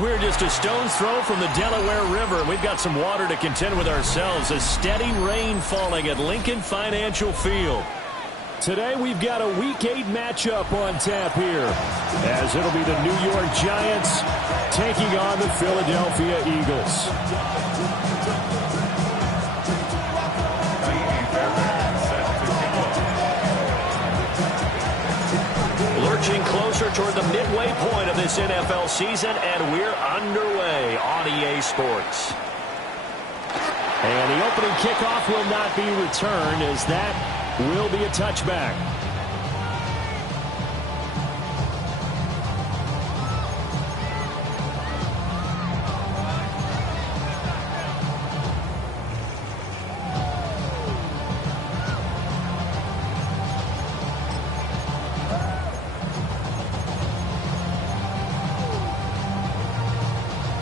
We're just a stone's throw from the Delaware River, and we've got some water to contend with ourselves. A steady rain falling at Lincoln Financial Field. Today we've got a Week 8 matchup on tap here, as it'll be the New York Giants taking on the Philadelphia Eagles. Lurching closer toward the midway point of this NFL season, and we're underway on EA Sports. And the opening kickoff will not be returned, as that will be a touchback.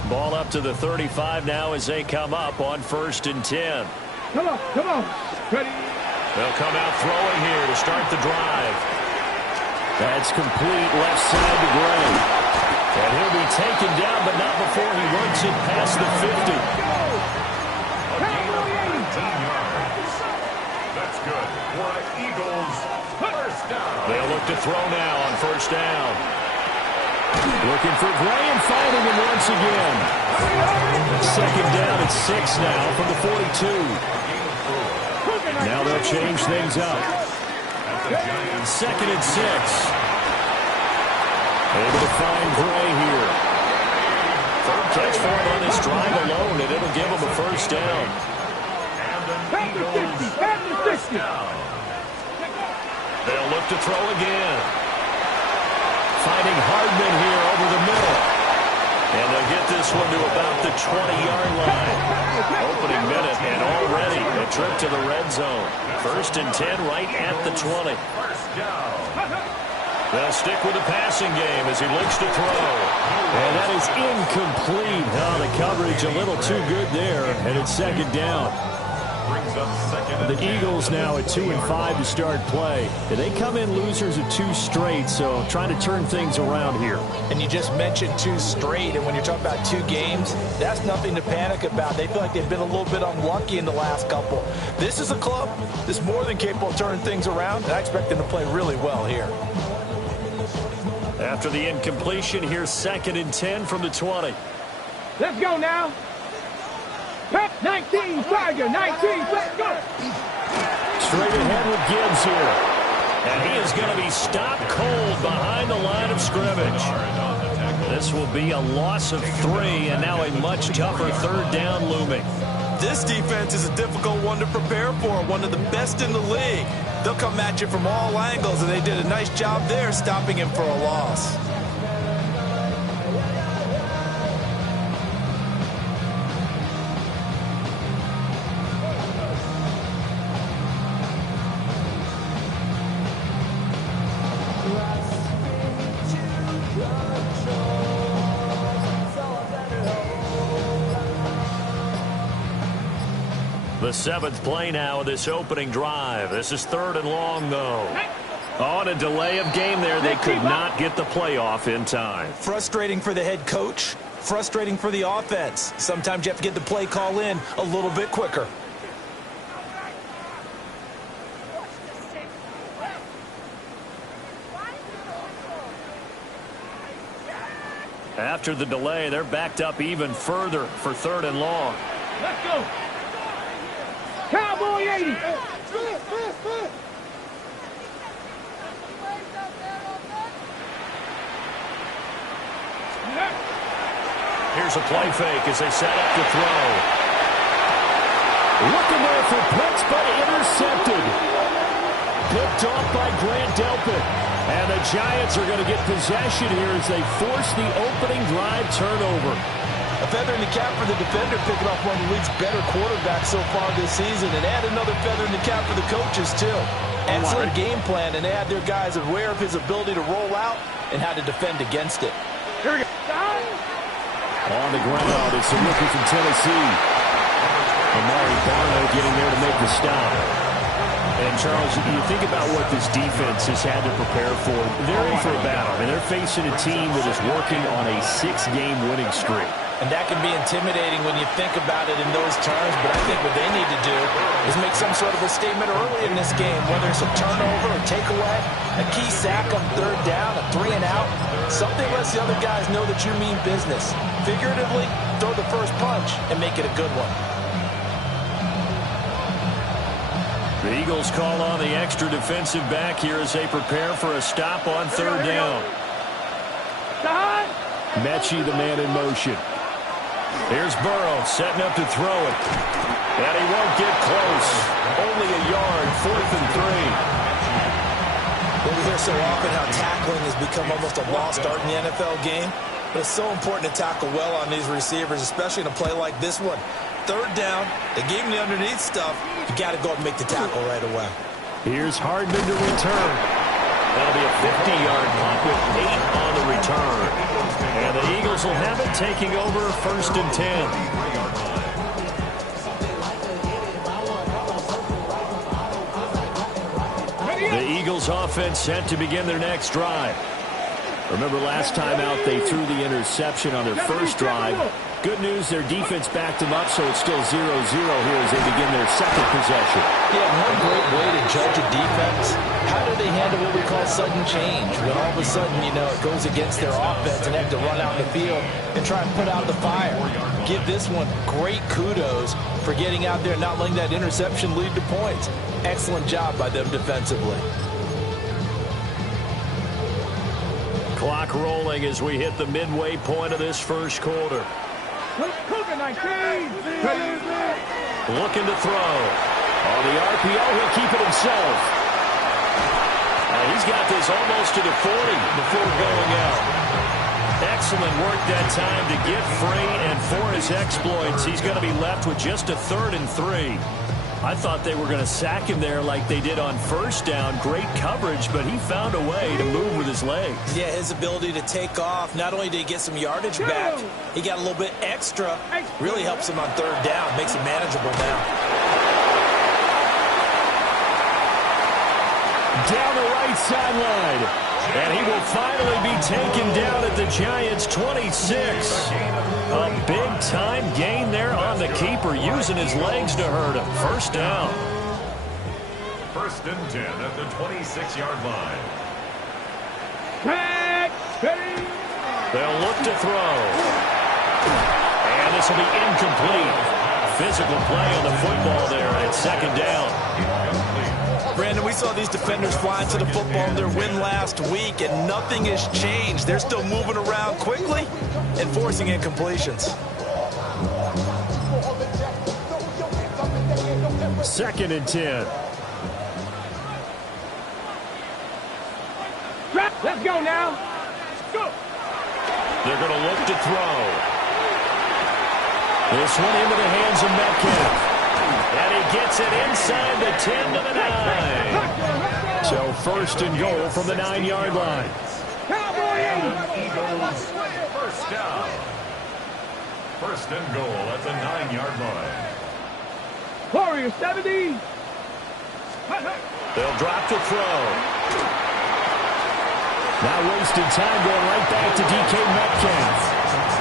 Ball up to the 35 now as they come up on 1st and 10. Come on. Ready? They'll come out throwing here to start the drive. That's complete left side to Gray. And he'll be taken down, but not before he works it past the 50. A gain of 13 yards. That's good for the Eagles. First down. They'll look to throw now on 1st down. Looking for Gray and finding him once again. 2nd down at 6 now from the 42. Now they'll change things up. 2nd and 6. Able to find Gray here. 3rd catch for him on this drive alone, and it'll give him a 1st down. And the Eagles They'll look to throw again. Finding Hardman here over the middle. And they'll get this one to about the 20-yard line. Opening minute, and already a trip to the red zone. 1st and 10 right at the 20. They'll stick with the passing game as he looks to throw. And that is incomplete. Oh, the coverage a little too good there, and it's 2nd down. The Eagles now at 2-5 to start play. They come in losers of 2 straight, so trying to turn things around here. And you just mentioned 2 straight, and when you're talking about 2 games, that's nothing to panic about. They feel like they've been a little bit unlucky in the last couple. This is a club that's more than capable of turning things around, and I expect them to play really well here. After the incompletion, here's 2nd and 10 from the 20. Let's go now. Pep 19, Tiger 19, let's go. Straight ahead with Gibbs here. And he is going to be stopped cold behind the line of scrimmage. This will be a loss of 3, and now a much tougher 3rd down looming. This defense is a difficult one to prepare for, one of the best in the league. They'll come at you from all angles, and they did a nice job there stopping him for a loss. The 7th play now of this opening drive. This is 3rd and long, though. On a delay of game there, they could not get the playoff in time. Frustrating for the head coach, frustrating for the offense. Sometimes you have to get the play call in a little bit quicker. After the delay, they're backed up even further for 3rd and long. Let's go. Cowboy 80. Here's a play fake as they set up to throw. Looking there for Pitts, but intercepted. Picked off by Grant Delpit. And the Giants are going to get possession here as they force the opening drive turnover. A feather in the cap for the defender, picking off one of the league's better quarterbacks so far this season, and add another feather in the cap for the coaches, too. Excellent game plan, and they had their guys aware of his ability to roll out and how to defend against it. Here we go. On the ground, it's a rookie from Tennessee. Amari Barno getting there to make the stop. And, Charles, you think about what this defense has had to prepare for. They're in for a battle. I mean, they're facing a team that is working on a 6-game winning streak. And that can be intimidating when you think about it in those terms, but I think what they need to do is make some sort of a statement early in this game, whether it's a turnover, a takeaway, a key sack on third down, a 3-and-out. Something lets the other guys know that you mean business. Figuratively, throw the first punch and make it a good one. The Eagles call on the extra defensive back here as they prepare for a stop on third down. Mechie, the man in motion. Here's Burrow setting up to throw it. And he won't get close. Only a yard, 4th and 3. Well, we hear so often how tackling has become almost a lost art in the NFL game. But it's so important to tackle well on these receivers, especially in a play like this one. Third down, they gave him the underneath stuff. You got to go and make the tackle right away. Here's Hardman to return. That'll be a 50-yard punt with 8 on the return. And the Eagles will have it, taking over 1st and 10. The Eagles offense set to begin their next drive. Remember last time out they threw the interception on their first drive. Good news, their defense backed them up, so it's still 0-0 here as they begin their second possession. Yeah, one great way to judge a defense, how do they handle what we call sudden change? When all of a sudden, you know, it goes against their offense and they have to run out in the field and try and put out the fire. Give this one great kudos for getting out there and not letting that interception lead to points. Excellent job by them defensively. Clock rolling as we hit the midway point of this first quarter. Looking to throw. On the RPO, he'll keep it himself. He's got this almost to the 40 before going out. Excellent work that time to get free, and for his exploits, he's going to be left with just a 3rd and 3. I thought they were going to sack him there like they did on first down. Great coverage, but he found a way to move with his legs. Yeah, his ability to take off, not only did he get some yardage back, he got a little bit extra. Really helps him on third down, makes it manageable now. Down the right sideline. And he will finally be taken down at the Giants' 26. A big-time gain there on the keeper, using his legs to hurt him. First down. 1st and 10 at the 26-yard line. They'll look to throw. And this will be incomplete. Physical play on the football there, and it's 2nd down. Brandon, we saw these defenders fly into the football in their win last week, and nothing has changed. They're still moving around quickly and forcing incompletions. 2nd and 10. Let's go now. Go. They're going to look to throw. This one into the hands of Metcalf. And he gets it inside the 10 to the 9. So 1st and goal from the 9-yard line. Eagles, 1st down. 1st and goal at the 9-yard line. Warriors 70. They'll drop to throw. Now wasted time going right back to DK Metcalf.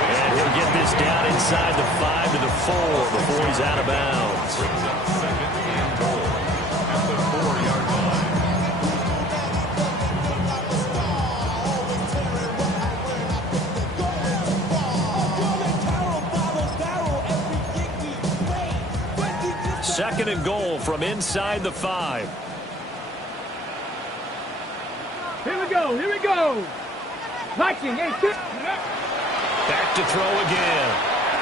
And he'll get this down inside the 5 to the 4 before he's out of bounds. Brings up 2nd and goal at the 4-yard line. 2nd and goal from inside the 5. Here we go. Here we go. Lightning, 8 6. Back to throw again.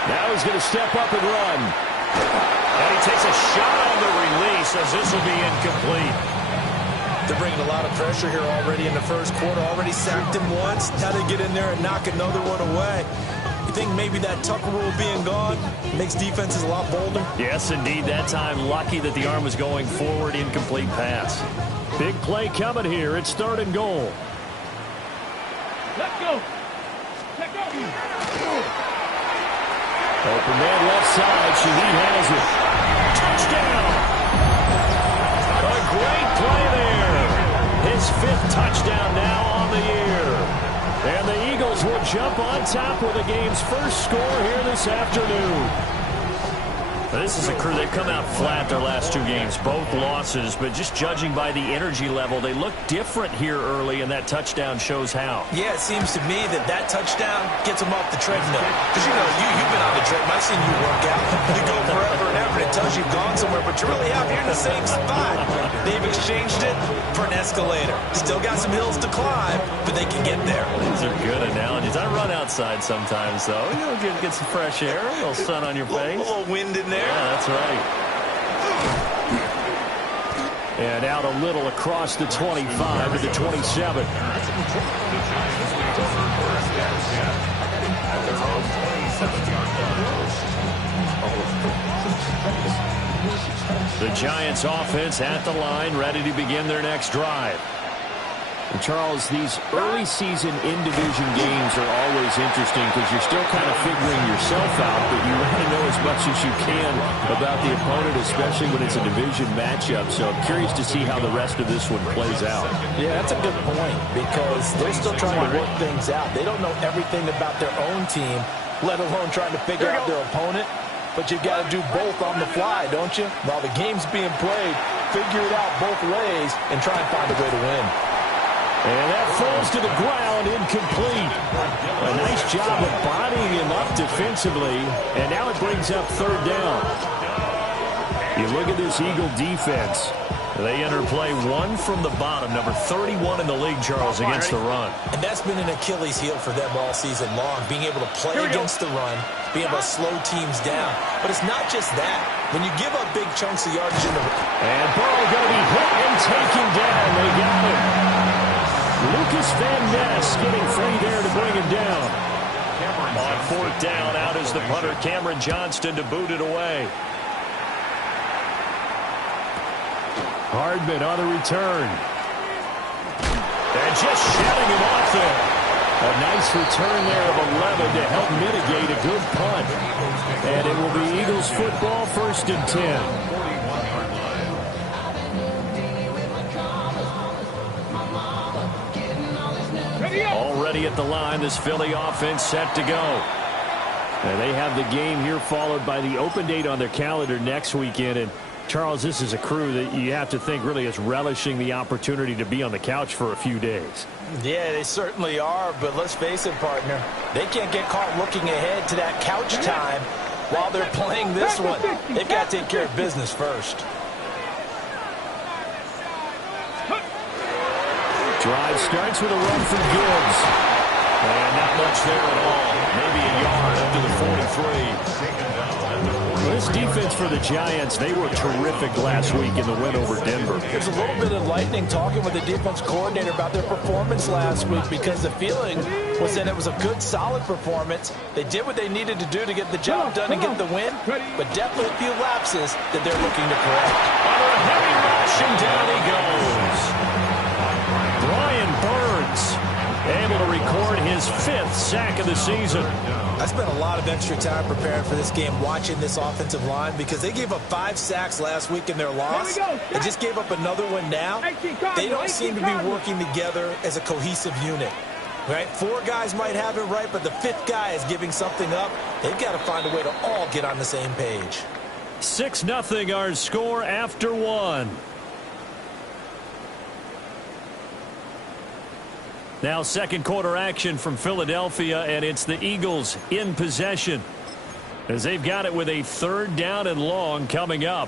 Now he's going to step up and run. And he takes a shot on the release as this will be incomplete. They're bringing a lot of pressure here already in the first quarter. Already sacked him once. Now they get in there and knock another one away. You think maybe that Tucker rule being gone makes defenses a lot bolder? Yes, indeed. That time, lucky that the arm was going forward. Incomplete pass. Big play coming here. It's 3rd and goal. Let's go. Open man left side. Shaheed has it. Touchdown. A great fifth touchdown now on the year. And the Eagles will jump on top with the game's first score here this afternoon. This is a crew. They've come out flat their last two games, both losses, but just judging by the energy level, they look different here early, and that touchdown shows how. Yeah, it seems to me that touchdown gets them off the treadmill. Because, you've been on the treadmill. I've seen you work out. You go forever and ever, and it tells you've gone somewhere, but you're really out here in the same spot. They've exchanged it for an escalator. Still got some hills to climb, but they can get there. These are good analogies. I run outside sometimes, though. Get some fresh air, a little sun on your face. A little wind in there. Yeah, that's right. And out a little across the 25 to the 27. The Giants offense at the line, ready to begin their next drive. And Charles, these early season in-division games are always interesting because you're still kind of figuring yourself out, but you want to know as much as you can about the opponent, especially when it's a division matchup. So I'm curious to see how the rest of this one plays out. Yeah, that's a good point because they're still trying to work things out. They don't know everything about their own team, let alone trying to figure out their opponent. But you've got to do both on the fly, don't you? While the game's being played, figure it out both ways and try and find a way to win. And that falls to the ground, incomplete. A nice job of bodying him up defensively, and now it brings up third down. You look at this Eagle defense. They enter play one from the bottom, number 31 in the league, Charles, against the run. And that's been an Achilles heel for them all season long, being able to play against the run, being able to slow teams down. But it's not just that. When you give up big chunks of yardage in the... And Burrow going to be hit and taken down. They got him. Lucas Van Ness getting free there to bring him down. On fourth down, out is the punter, Cameron Johnston, to boot it away. Hardman on the return. And just shutting him off there. A nice return there of 11 to help mitigate a good punt. And it will be Eagles football, 1st and 10. Already at the line, this Philly offense set to go. And they have the game here followed by the open date on their calendar next weekend. And Charles, this is a crew that you have to think really is relishing the opportunity to be on the couch for a few days. Yeah, they certainly are, but let's face it, partner. They can't get caught looking ahead to that couch time while they're playing this one. They've got to take care of business first. Drive starts with a run from Gibbs. And not much there at all. Maybe a yard up to the 43. This defense for the Giants, they were terrific last week in the win over Denver. There's a little bit of lightning talking with the defense coordinator about their performance last week because the feeling was that it was a good, solid performance. They did what they needed to do to get the job done and get the win, but definitely a few lapses that they're looking to correct. Under a heavy rush, and down he goes. Brian Burns able to record his 5th sack of the season. I spent a lot of extra time preparing for this game watching this offensive line because they gave up 5 sacks last week in their loss. They just gave up another one now. They don't seem to be working together as a cohesive unit. Right? 4 guys might have it right, but the 5th guy is giving something up. They've got to find a way to all get on the same page. 6-0 our score after 1. Now second quarter action from Philadelphia, and it's the Eagles in possession as they've got it with a 3rd down and long coming up.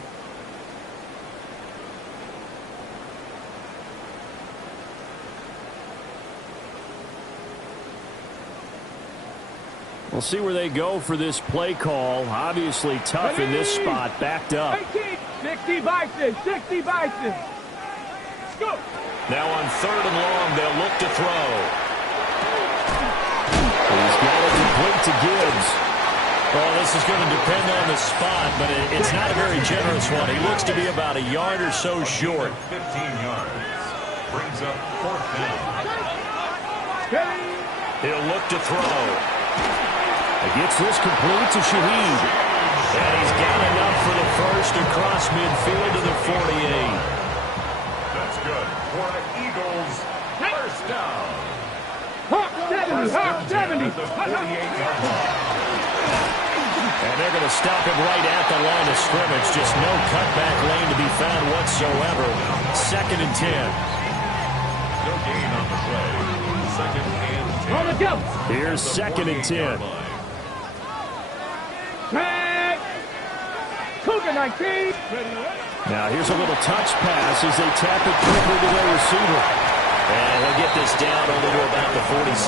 We'll see where they go for this play call. Obviously tough in this spot, backed up. 60 Bison, 60 Bison. Go. Now on 3rd and long, they'll look to throw. He's got it complete to Gibbs. Well, this is going to depend on the spot, but it's not a very generous one. He looks to be about a yard or so short. 15 yards. Brings up 4th down. He'll look to throw. He gets this complete to Shaheed. And he's got enough for the first across midfield to the 48. That's good. for an Eagles first down. Hawk 70, Hawk 70. At the 48-yard line. And they're going to stop him right at the line of scrimmage. Just no cutback lane to be found whatsoever. 2nd and 10. No gain on the play. 2nd and 10. On the go. Here's 2nd and 10. Tag. Cougar 19. Now here's a little touch pass as they tap it quickly to their receiver. And he'll get this down only to about the 46.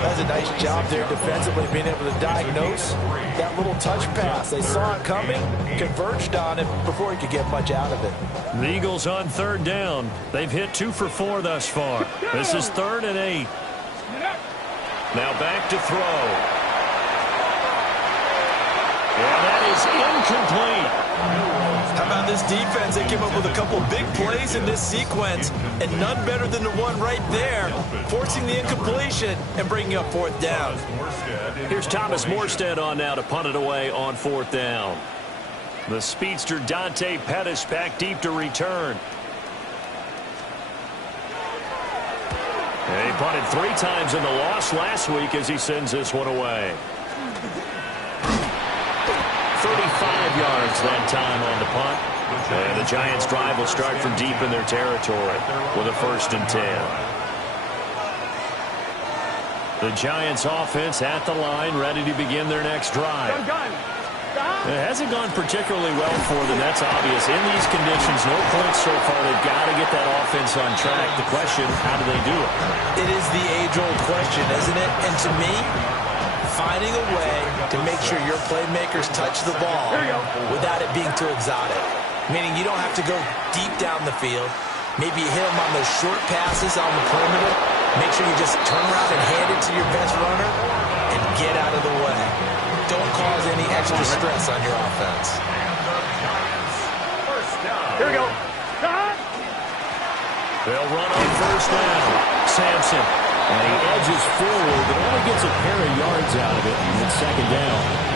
That's a nice job there defensively, being able to diagnose that little touch pass. They saw it coming, converged on it before he could get much out of it. The Eagles on 3rd down. They've hit 2 for 4 thus far. This is 3rd and 8. Now back to throw. And that is incomplete. How about this defense? They came up with a couple big plays in this sequence, and none better than the one right there, forcing the incompletion and bringing up 4th down. Here's Thomas Morstead on now to punt it away on 4th down. The speedster Dante Pettis back deep to return. And he punted 3 times in the loss last week as he sends this one away. 35 yards that time on the punt. And the Giants' drive will start from deep in their territory with a 1st and 10. The Giants' offense at the line, ready to begin their next drive. It hasn't gone particularly well for them, that's obvious. In these conditions, no points so far. They've got to get that offense on track. The question, how do they do it? It is the age-old question, isn't it? And to me, finding a way to make sure your playmakers touch the ball without it being too exotic. Meaning you don't have to go deep down the field. Maybe you hit them on those short passes on the perimeter. Make sure you just turn around and hand it to your best runner and get out of the way. Don't cause any extra stress on your offense. Here we go. They'll run on 1st down. Sampson. And he edges forward, but only gets a pair of yards out of it. And it's 2nd down.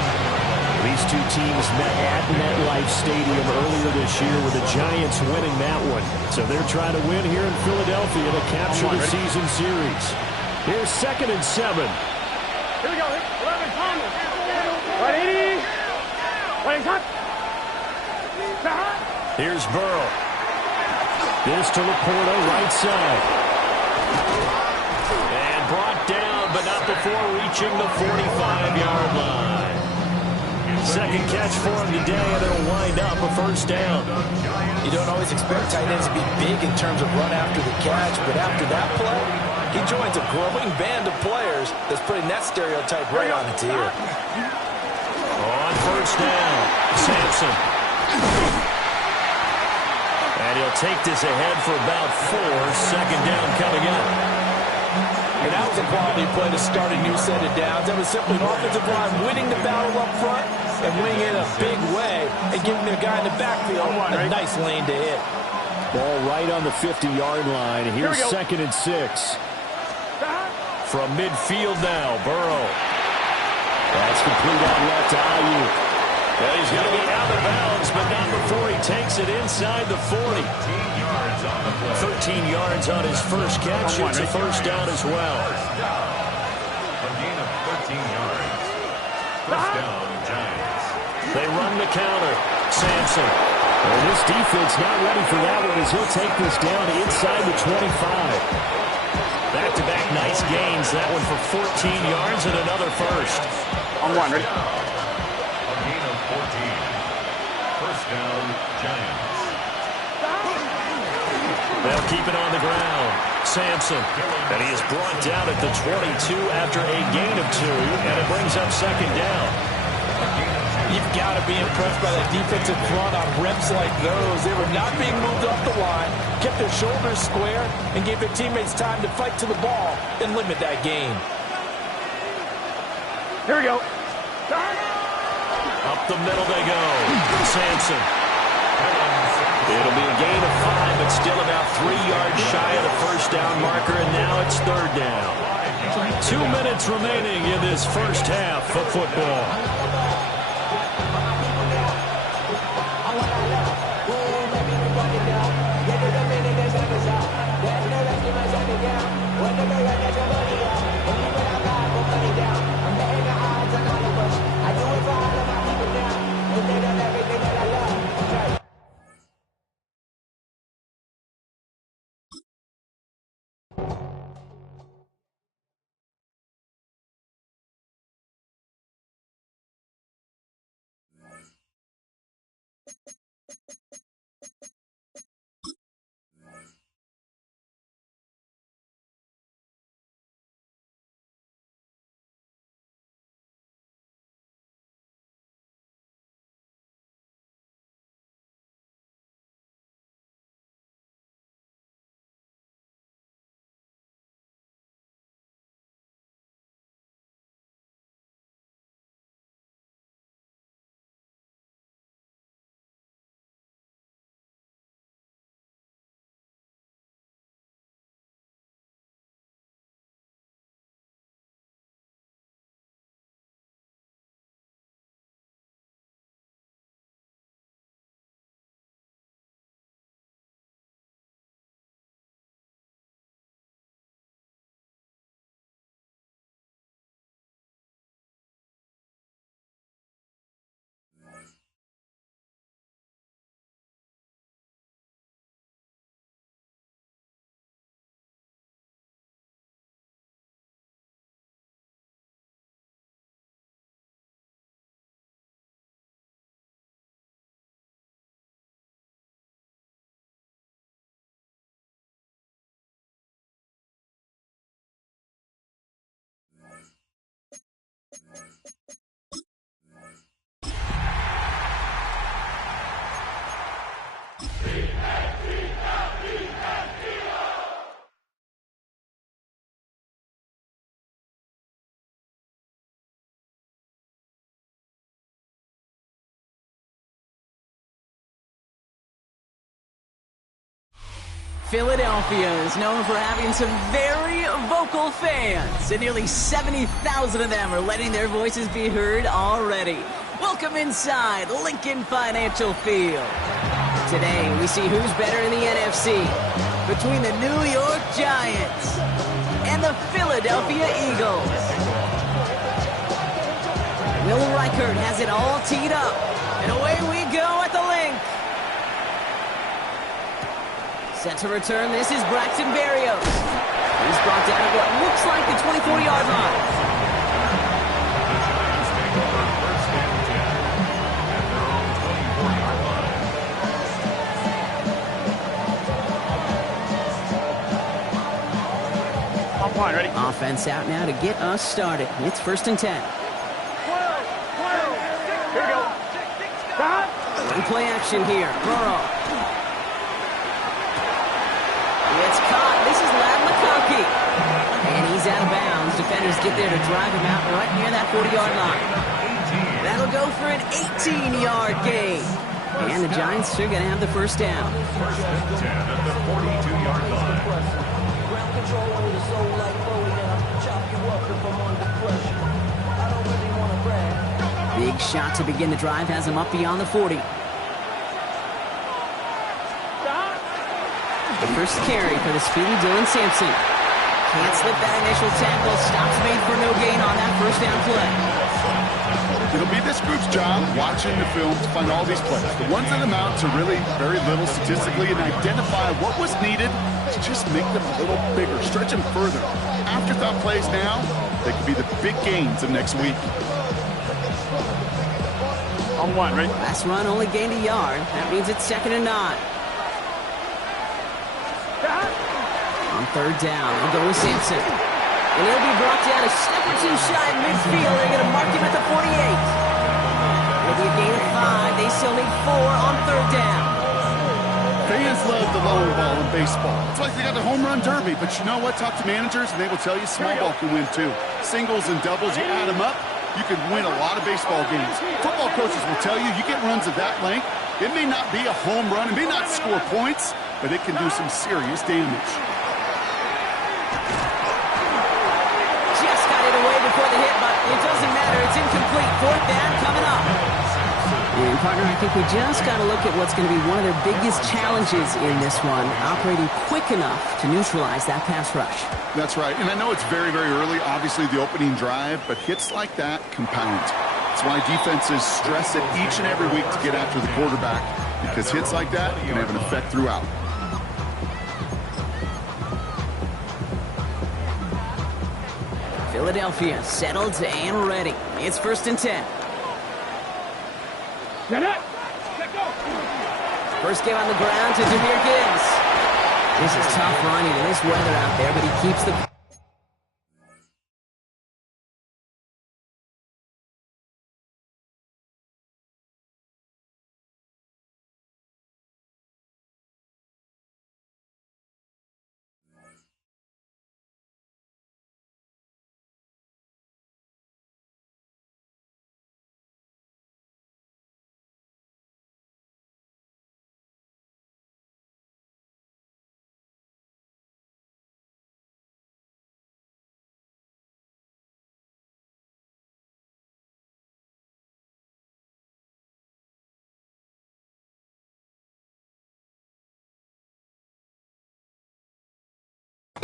These two teams met at MetLife Stadium earlier this year with the Giants winning that one. So they're trying to win here in Philadelphia to capture the season series. Here's 2nd and 7. Here we go. 11 Thomas. 180. 180 hot. Here's Burrow. This to Laporta, right side. And brought down, but not before reaching the 45-yard line. 2nd catch for him today, and it'll wind up a 1st down. You don't always expect tight ends to be big in terms of run after the catch, but after that play, he joins a growing band of players that's putting that stereotype right on its ear. On 1st down, Sampson. And he'll take this ahead for about 4. 2nd down coming up. And that was a quality play to start a new set of downs. That was simply an offensive line winning the battle up front and winning it in a big way and giving the guy in the backfield a nice lane to hit. Ball right on the 50-yard line. Here's 2nd and 6. From midfield now, Burrow. That's complete out left to Ayuk. And he's going to be out of bounds, but not before he takes it inside the 40. 13 yards on his first catch. It's a 1st down as well. A gain of 13 yards. 1st down, Giants. They run the counter. Sampson. And this defense not ready for that one as he'll take this down inside the 25. Back-to-back nice gains. That one for 14 yards and another 1st. On 1, ready? A gain of 14. 1st down, Giants. They'll keep it on the ground. Sampson. And he is brought down at the 22 after a gain of 2. And it brings up 2nd down. You've got to be impressed by that defensive front on reps like those. They were not being moved up the line, kept their shoulders square, and gave their teammates time to fight to the ball and limit that gain. Here we go. Up the middle they go. Sampson. It'll be a gain of 5, but still about 3 yards shy of the 1st down marker, and now it's 3rd down. 2 minutes remaining in this first half of football. Philadelphia is known for having some very vocal fans, and nearly 70,000 of them are letting their voices be heard already. Welcome inside Lincoln Financial Field. Today, we see who's better in the NFC between the New York Giants and the Philadelphia Eagles. Will Reichert has it all teed up, and away we go at the link. Set to return, this is Braxton Berrios. He's brought down at what looks like the 24-yard line. On point, ready? Offense out now to get us started. It's 1st and 10. Here we go. Stop. Play action here. Burrow. It's caught. This is Ladd McConkey. And he's out of bounds. Defenders get there to drive him out right near that 40-yard line. That'll go for an 18-yard gain. And the Giants are going to have the first down. 1st and 10 at the 42-yard line. Ground control with a soul like Bowie, and I'll chop you up if I'm under pressure. I don't really want to brag. Big shot to begin the drive has him up beyond the 40. The first carry for the speedy Dylan Sampson. Can't slip that initial tackle. Stops made for no gain on that first down play. It'll be this group's job watching the film to find all these plays. The ones that amount to really very little statistically and identify what was needed to just make them a little bigger, stretch them further. Afterthought plays now, they could be the big gains of next week. On one, ready? Last run only gained a yard. That means it's 2nd and 9. On 3rd down, they'll go with Sampson. And he'll be brought down a step or two shy of midfield. They're going to mark him at the 48. It'll be a gain of 5. They still need 4 on 3rd down. Fans love the long ball in baseball. It's like they got the home run derby, but you know what? Talk to managers and they will tell you small ball can win too. Singles and doubles, you add them up, you can win a lot of baseball games. Football coaches will tell you, you get runs of that length, it may not be a home run, it may not score points, but it can do some serious damage. Just got it away before the hit, but it doesn't matter. It's incomplete. 4th down coming up. And, partner, I think we just got to look at what's going to be one of their biggest challenges in this one, operating quick enough to neutralize that pass rush. That's right, and I know it's very, very early, obviously the opening drive, but hits like that compound. That's why defenses stress it each and every week to get after the quarterback, because hits like that can have an effect throughout. Philadelphia settled and ready. It's 1st and 10. Set up. First game on the ground to Jahmyr Gibbs. This is tough running in this weather out there, but he keeps the...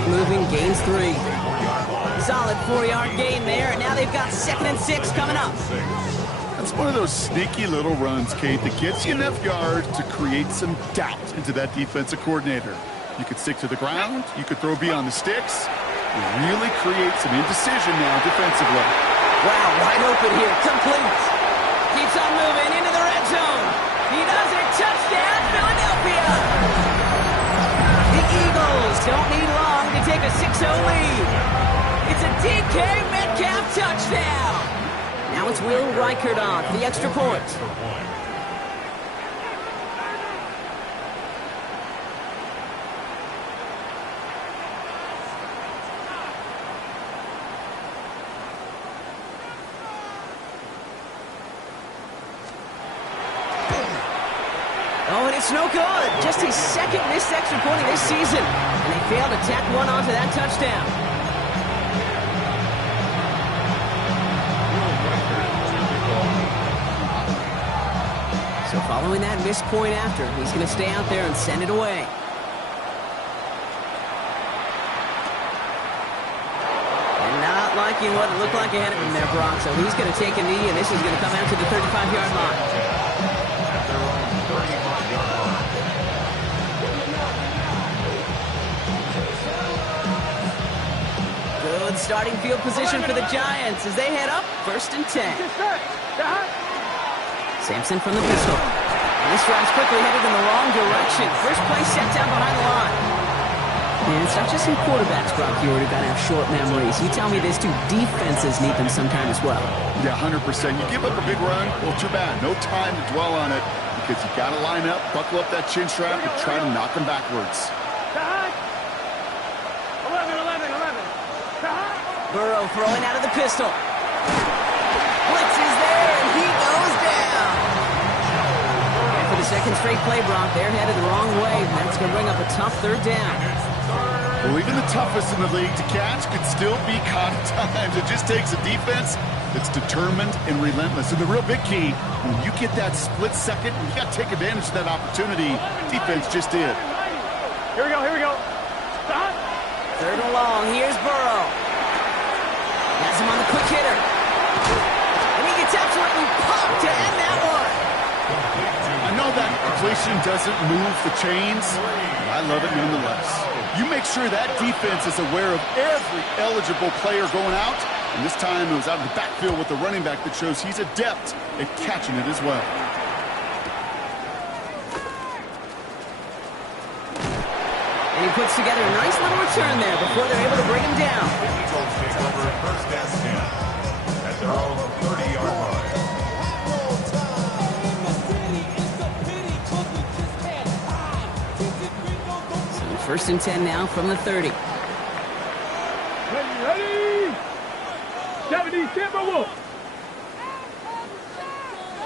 Moving, gains 3. Solid 4-yard gain there, and now they've got 2nd and 6 coming up. That's one of those sneaky little runs, Kate, that gets you enough yards to create some doubt into that defensive coordinator. You could stick to the ground, you could throw beyond the sticks, and really create some indecision now defensively. Wow, wide open here, complete. Keeps on moving into the red zone. He does it, touchdown, Philadelphia! The Eagles don't need long to take a 6-0 lead. It's a DK Metcalf touchdown. Now it's Will Reichert on for the extra point. It's no good. Just his second missed extra point of this season. And they failed to tack one onto that touchdown. So following that missed point after, he's going to stay out there and send it away. And not liking what it looked like ahead of him there, Brock. So he's going to take a knee, and this is going to come out to the 35-yard line. Good starting field position for the Giants as they head up 1st and 10. Sampson from the pistol. And this drive's quickly headed in the wrong direction. First play set down behind the line. And it's not just some quarterbacks, Brock, you already got to have short memories. You tell me this too, defenses need them sometime as well. Yeah, 100%. You give up a big run, well, too bad. No time to dwell on it because you got to line up, buckle up that chin strap, and try to knock them backwards. 11. Burrow throwing out of the pistol. Blitz is there, and he goes down. And for the second straight play, Brock, they're headed the wrong way. And that's going to bring up a tough 3rd down. Well, even the toughest in the league to catch could still be caught at times. It just takes a defense that's determined and relentless. And the real big key, when you get that split second, you got to take advantage of that opportunity. Defense just did. Here we go. Stop. 3rd and long. Here's Burrow. Has him on the quick hitter. And he gets absolutely popped to end that one. I know that completion doesn't move the chains, but I love it nonetheless. You make sure that defense is aware of every eligible player going out, and this time it was out of the backfield with the running back that shows he's adept at catching it as well. And he puts together a nice little return there before they're able to bring him down. At their own 30-yard line. So 1st and 10 now from the 30. Ready. 70 Timberwolves.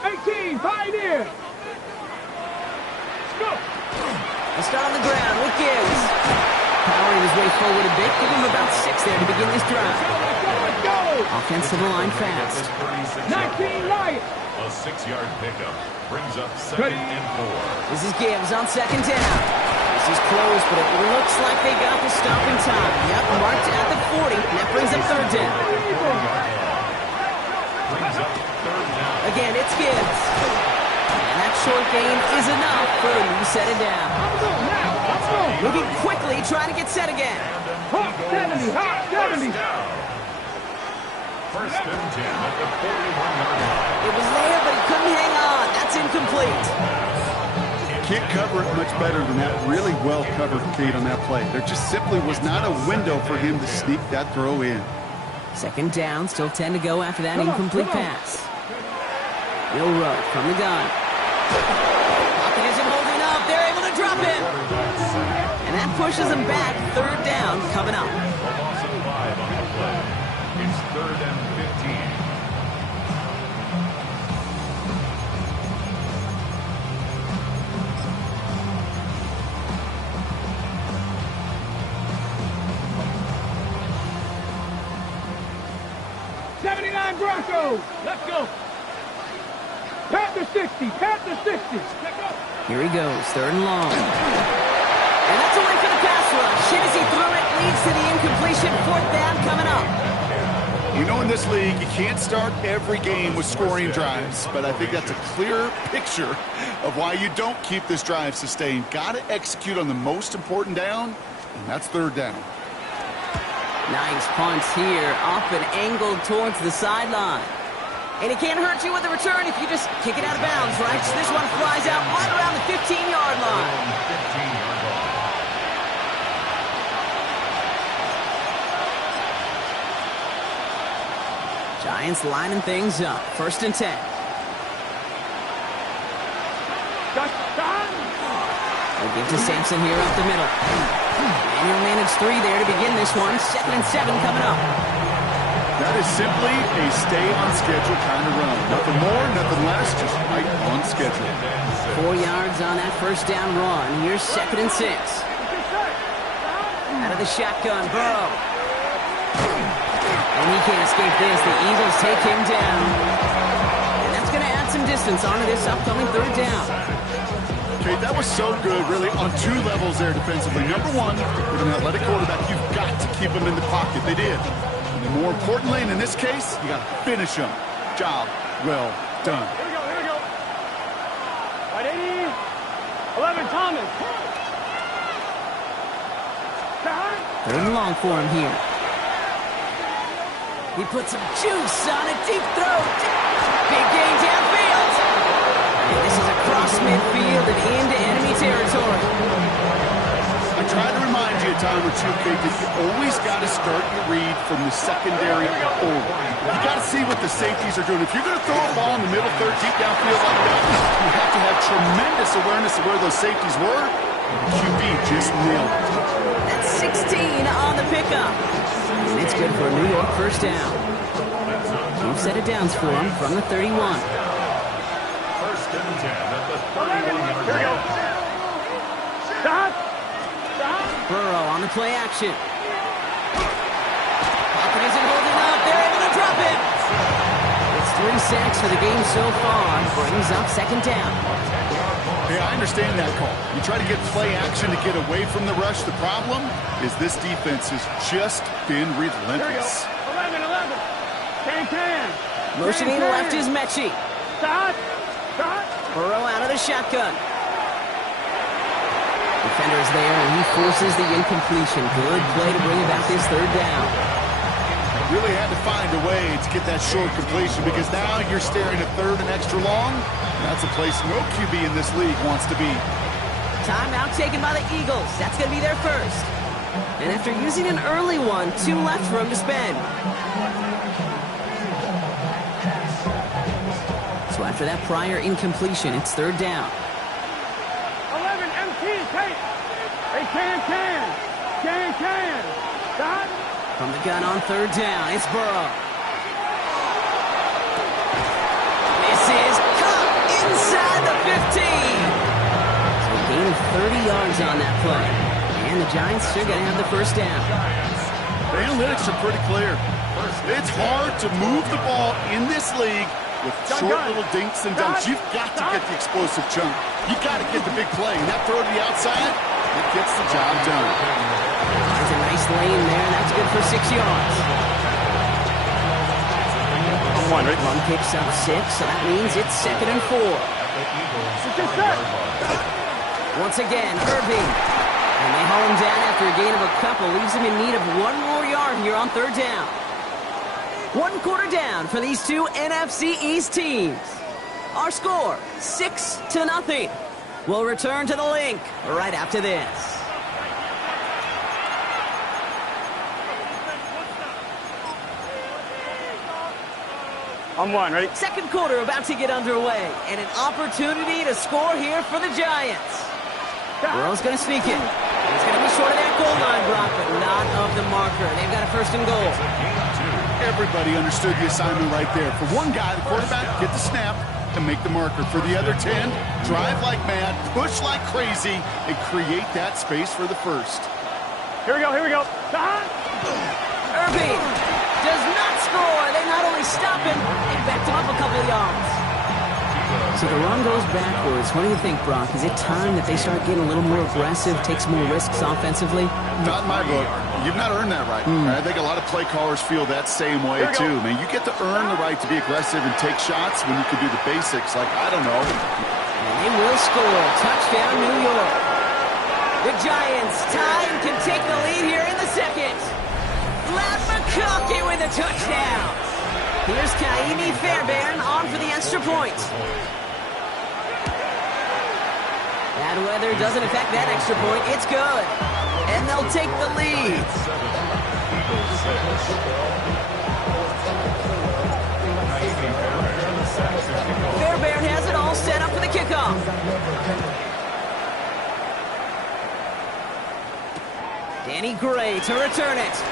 18 Pioneer. Let's go. Let's start on the ground with Gibbs. Powering his way forward a bit. Give him about 6 there to begin this drive. Let's go. Offensive line fast. 19 Lions. A 6-yard pickup brings up 2nd and 4. This is Gibbs on 2nd down. This is close, but it looks like they got the stop in time. Yep, marked at the 40, and that brings up 3rd down. Again, it's Gibbs. And that short gain is enough for him to set it down. Moving quickly, trying to get set again. Hot 70, hot 70. 1st and 10 at the 41-yard line. It was there, but he couldn't hang on. That's incomplete. Can't cover it much better than that. Really well covered, Kate, on that play. There just simply was not a window for him to sneak that throw in. 2nd down, still 10 to go after that incomplete pass. Bill Rowe from the gun. Pocket isn't holding up. They're able to drop him. And that pushes him back. 3rd down coming up. A loss of 5 on the play. It's 3rd and 15. Broncos. Let's go. Panther 60. Panther 60. Here he goes. 3rd and long. And that's away for the pass rush. Shit as he threw it. Leads to the incompletion. 4th down coming up. You know, in this league, you can't start every game with scoring drives, but I think that's a clear picture of why you don't keep this drive sustained. Got to execute on the most important down, and that's 3rd down. Nice punts here, up and angled towards the sideline. And it can't hurt you with the return if you just kick it out of bounds, right? So this one flies out right around the 15-yard line. 15-yard line. Giants lining things up. 1st and 10. They'll give to Sampson here up the middle. And he'll manage 3 there to begin this one. 2nd and 7 coming up. That is simply a stay-on-schedule kind of run. Nothing more, nothing less, just right on schedule. 4 yards on that first down run. Here's 2nd and 6. Out of the shotgun, Burrow. And he can't escape this. The Eagles take him down. And that's going to add some distance onto this upcoming 3rd down. Okay, that was so good, really, on 2 levels there defensively. Number one, with an athletic quarterback, you've got to keep him in the pocket. They did. And more importantly, and in this case, you got to finish him. Job well done. Here we go. Right, 80. 11, Thomas. 3rd and long for him here. He puts some juice on a deep throw. Big gain downfield. And this is across midfield and into enemy territory. I try to remind you a time or two, Kate, that you always got to start your read from the secondary forward. You got to see what the safeties are doing. If you're going to throw a ball in the middle third, deep downfield like that, you have to have tremendous awareness of where those safeties were. QB just nailed it. That's 16 on the pickup. And it's good for a New York first down. 2 set of downs for him from the 31. 1st and 10 at the 31-yard Here we go. Stop. Burrow on the play action. Pocket isn't holding up. They're able to drop it. It's 3 sacks for the game so far. Brings up 2nd down. Hey, I understand that call. You try to get play action to get away from the rush. The problem is this defense has just been Here we go. relentless. 11. Can. Motioning left is Mechie. Stop. Burrow out of the shotgun. Defender's there, and he forces the incompletion. Good play to bring about this 3rd down. Really had to find a way to get that short completion because now you're staring at 3rd and extra long. That's a place no QB in this league wants to be. Timeout taken by the Eagles. That's going to be their first. And after using an early one, 2 left for him to spend. So after that prior incompletion, it's 3rd down. 11, MT, Kate. Hey, can. Stop. From the gun on 3rd down, it's Burrow. This is caught inside the 15. So a gain of 30 yards on that play. And the Giants are going to have the first down. The analytics are pretty clear. It's hard to move the ball in this league with short little dinks and dunks. You've got to get the explosive chunk. You've got to get the big play. And that throw to the outside, it gets the job done. There's a nice lane there. That's good for 6 yards. Run picks up 6, so that means it's 2nd and 4. Once again, Irving. And they haul him down after a gain of a couple. Leaves him in need of 1 more yard here on 3rd down. 1 quarter down for these 2 NFC East teams. Our score, 6-0. We'll return to the link right after this. I'm one, ready? 2nd quarter about to get underway, and an opportunity to score here for the Giants. Burrow's going to sneak it. He's going to be short of that goal line, Brock, but not of the marker. They've got a 1st and goal. Everybody understood the assignment right there. For one guy, the quarterback, get the snap and make the marker. For the other 10, drive like mad, push like crazy, and create that space for the 1st. Here we go. Stop. Irving does not score. They not only stop him, they backed him up a couple of yards. So the run goes backwards. What do you think, Brock? Is it time that they start getting a little more aggressive, take some more risks offensively? Not in my book. You've not earned that right. I think a lot of play callers feel that same way, too. Man, you get to earn the right to be aggressive and take shots when you can do the basics, like, I don't know. And they will score. Touchdown, New York. The Giants tie and can take the lead here in the 2nd. Vlad McConkey with a touchdown. Here's Kaimi Fairbairn on for the extra point. Bad weather doesn't affect that extra point. It's good. And they'll take the lead. Fairbairn has it all set up for the kickoff. Danny Gray to return it.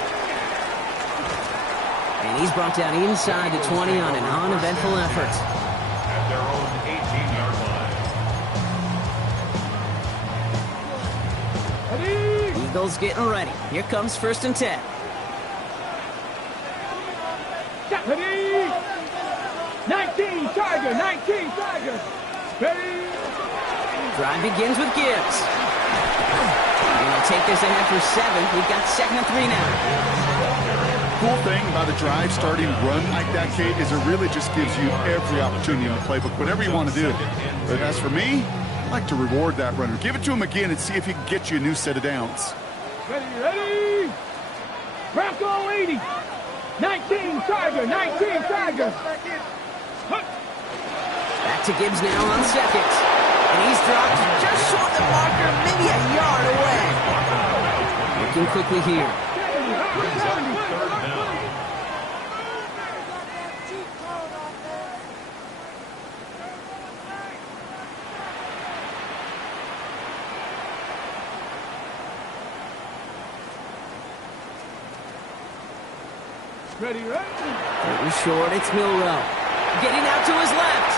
And he's brought down inside the 20 on an uneventful effort. At their own 18-yard line. Eagles getting ready. Here comes 1st and 10. 19 Tiger, 19 Tiger. Ready. Drive begins with Gibbs. And they'll take this ahead for 7. We've got 2nd and 3 now. Cool thing about a drive starting run like that, Kate, is it really just gives you every opportunity in the playbook, whatever you want to do. But as for me, I like to reward that runner. Give it to him again and see if he can get you a new set of downs. Ready. Bronco 80. 19 Tiger, 19 Tiger. Back to Gibbs now on 2nd. And he's dropped just short of the marker, maybe a yard away. Looking quickly here. Brings up 3rd down. Ready. It was short. It's Milrow. Getting out to his left.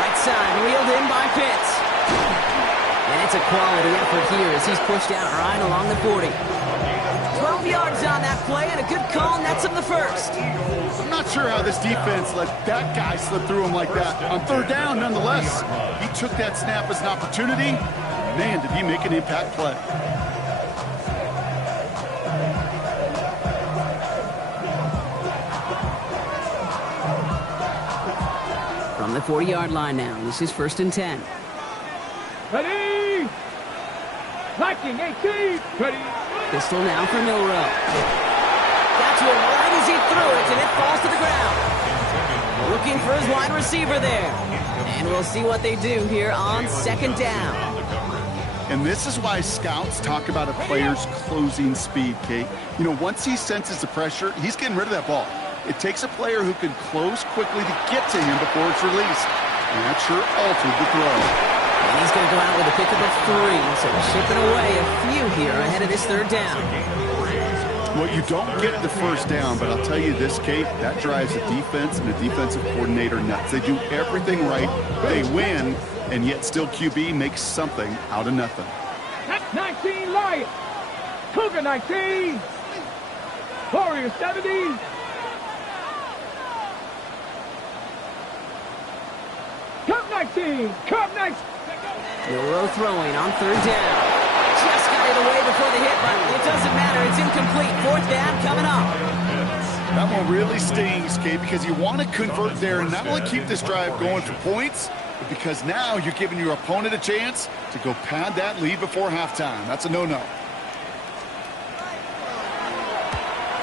Right side, reeled in by Pitts. And it's a quality effort here as he's pushed out right along the 40. 12 yards on that play, and a good call nets him the 1st. I'm not sure how this defense let that guy slip through him like that. On 3rd down, nonetheless, he took that snap as an opportunity. Man, did he make an impact play. From the 40-yard line now, this is 1st and 10. Ready. Liking 18. Ready. Pistol now for Milrow. Got to it right as he threw it, and it falls to the ground. Looking for his wide receiver there. And we'll see what they do here on 2nd down. And this is why scouts talk about a player's closing speed, Kate. You know, once he senses the pressure, he's getting rid of that ball. It takes a player who can close quickly to get to him before it's released. And that sure altered the throw. And he's going to go out with a pickup of 3, so chipping away a few here ahead of this 3rd down. Well, you don't get the 1st down, but I'll tell you this, Kate, that drives a defense and a defensive coordinator nuts. They do everything right, they win, and yet still QB makes something out of nothing. 19 Lion. Cougar 19. Warrior 70. Cup 19. Cup 19. Milrow throwing on 3rd down. Just got it away before the hit, but it doesn't matter. It's incomplete. 4th down coming up. That one really stings, Kate, because you want to convert there and not only keep this drive going for points, but because now you're giving your opponent a chance to go pad that lead before halftime. That's a no-no.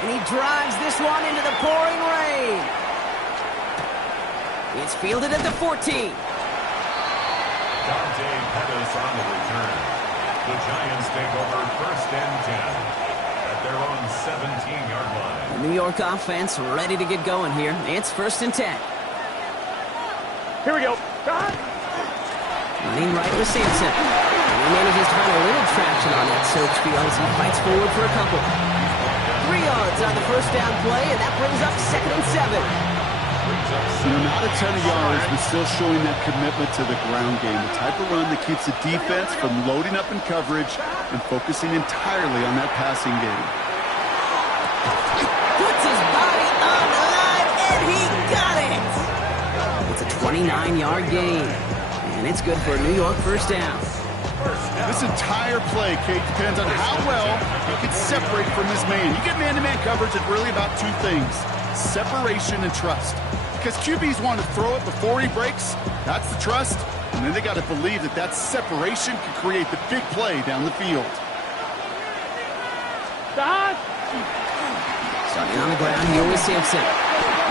And he drives this one into the pouring rain. It's fielded at the 14. Dante Pettis on the return. The Giants take over 1st and 10 at their own 17-yard line. The New York offense ready to get going here. It's 1st and 10. Here we go. Running right with Sampson. And he manages to find a little traction on that search field as he fights forward for a couple. 3 yards on the 1st down play, and that brings up 2nd and 7. You know, not a ton of yards, but still showing that commitment to the ground game. The type of run that keeps the defense from loading up in coverage and focusing entirely on that passing game. Puts his body on the line, and he got it! It's a 29-yard gain, and it's good for a New York 1st down. This entire play, Kate, depends on how well he can separate from his man. You get man-to-man coverage, it's really about 2 things: separation and trust. Because QBs want to throw it before he breaks, that's the trust, and then they got to believe that that separation can create the big play down the field. Starting on the ground here with Sampson.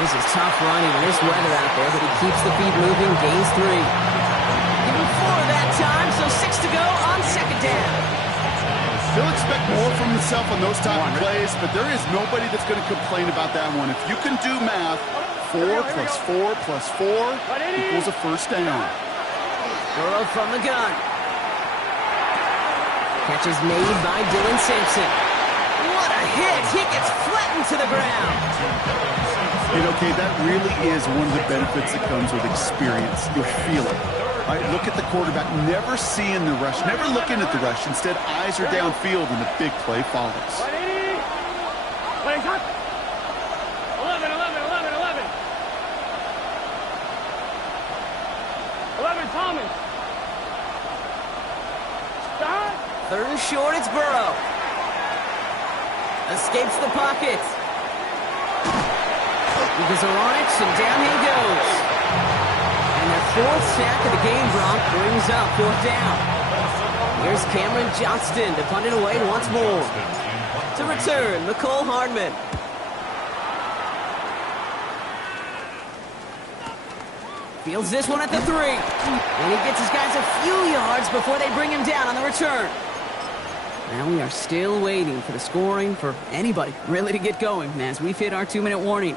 This is tough running in this weather out there, but he keeps the feet moving, gains 3. Give him 4 that time, so 6 to go on 2nd down. He'll expect more from himself on those type of plays, but there is nobody that's going to complain about that one. If you can do math, 4 plus 4 plus 4 equals a 1st down. Burrow from the gun. Catch is made by Dylan Sampson. What a hit hit. He gets flattened to the ground. You know, Kay, that really is one of the benefits that comes with experience. You'll feel it. All right, look at the quarterback, never seeing the rush, never looking at the rush. Instead, eyes are downfield, and the big play follows. 11, 11, 11, 11. 11, Thomas. Stop. Third and short, it's Burrow. Escapes the pocket. Eagles are on it, and down he goes. And their fourth sack of the game, Brock, brings up fourth down. Here's Cameron Johnston to punt it away once more. To return, McCole Hardman. Fields this one at the 3. And he gets his guys a few yards before they bring him down on the return. Now we are still waiting for the scoring for anybody really to get going as we've hit our 2-minute warning.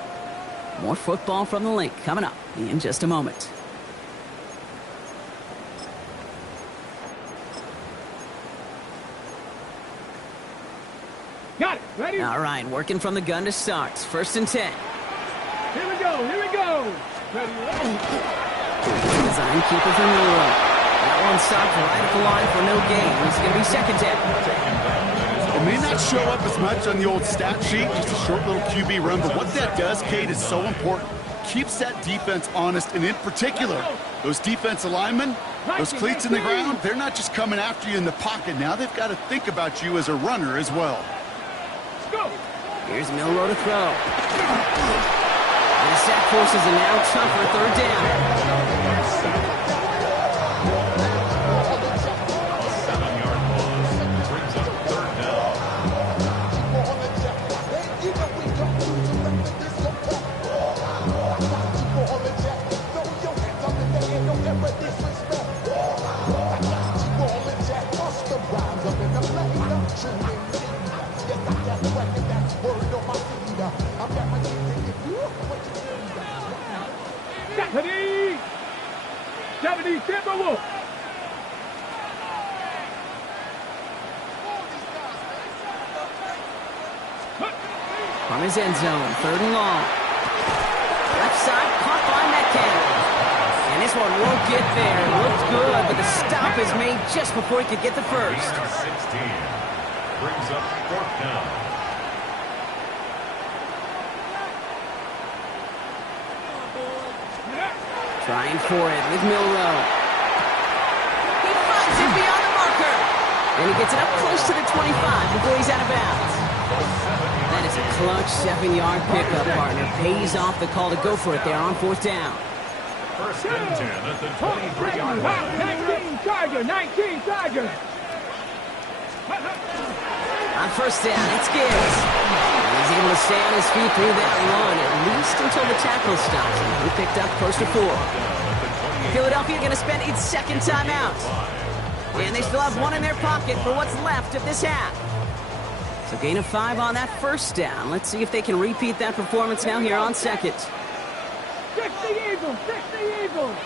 More football from the link coming up in just a moment. Got it. Ready? All right, working from the gun to start. 1st and 10. Here we go. Here we go. Ready? Design keeper from Milroe. That one stopped right at the line for no gain. It's going to be 2nd down. It may not show up as much on the old stat sheet, just a short little QB run, but what that does, Kate, is so important. Keeps that defense honest, and in particular, those defensive linemen, those cleats in the ground, they're not just coming after you in the pocket. Now they've got to think about you as a runner as well. Let's go. Here's Milroe to throw. And the sack forces a now tougher 3rd down. Stephanie! 70 Timberwolf! From his end zone, 3rd and long. Left side, caught by Metcalf. And this one won't get there. It looked good, but the stop is made just before he could get the first. 16 brings up 4th down. Trying for it with Milroe. He finds it beyond the marker. And he gets it up close to the 25 before he's out of bounds. That is a clutch 7-yard pickup, partner. Pays off the call to go for it there on 4th down. 1st and 10 at the 23-yard line. 19 Tiger! 19 Tiger! On 1st down, it's Gibbs. And he's able to stay on his feet through that run, at least until the tackle stops him. He picked up close to 4. Philadelphia going to spend its 2nd timeout. And they still have one in their pocket for what's left of this half. So gain of 5 on that 1st down. Let's see if they can repeat that performance now here on 2nd. 60 Eagles! 60 Eagles!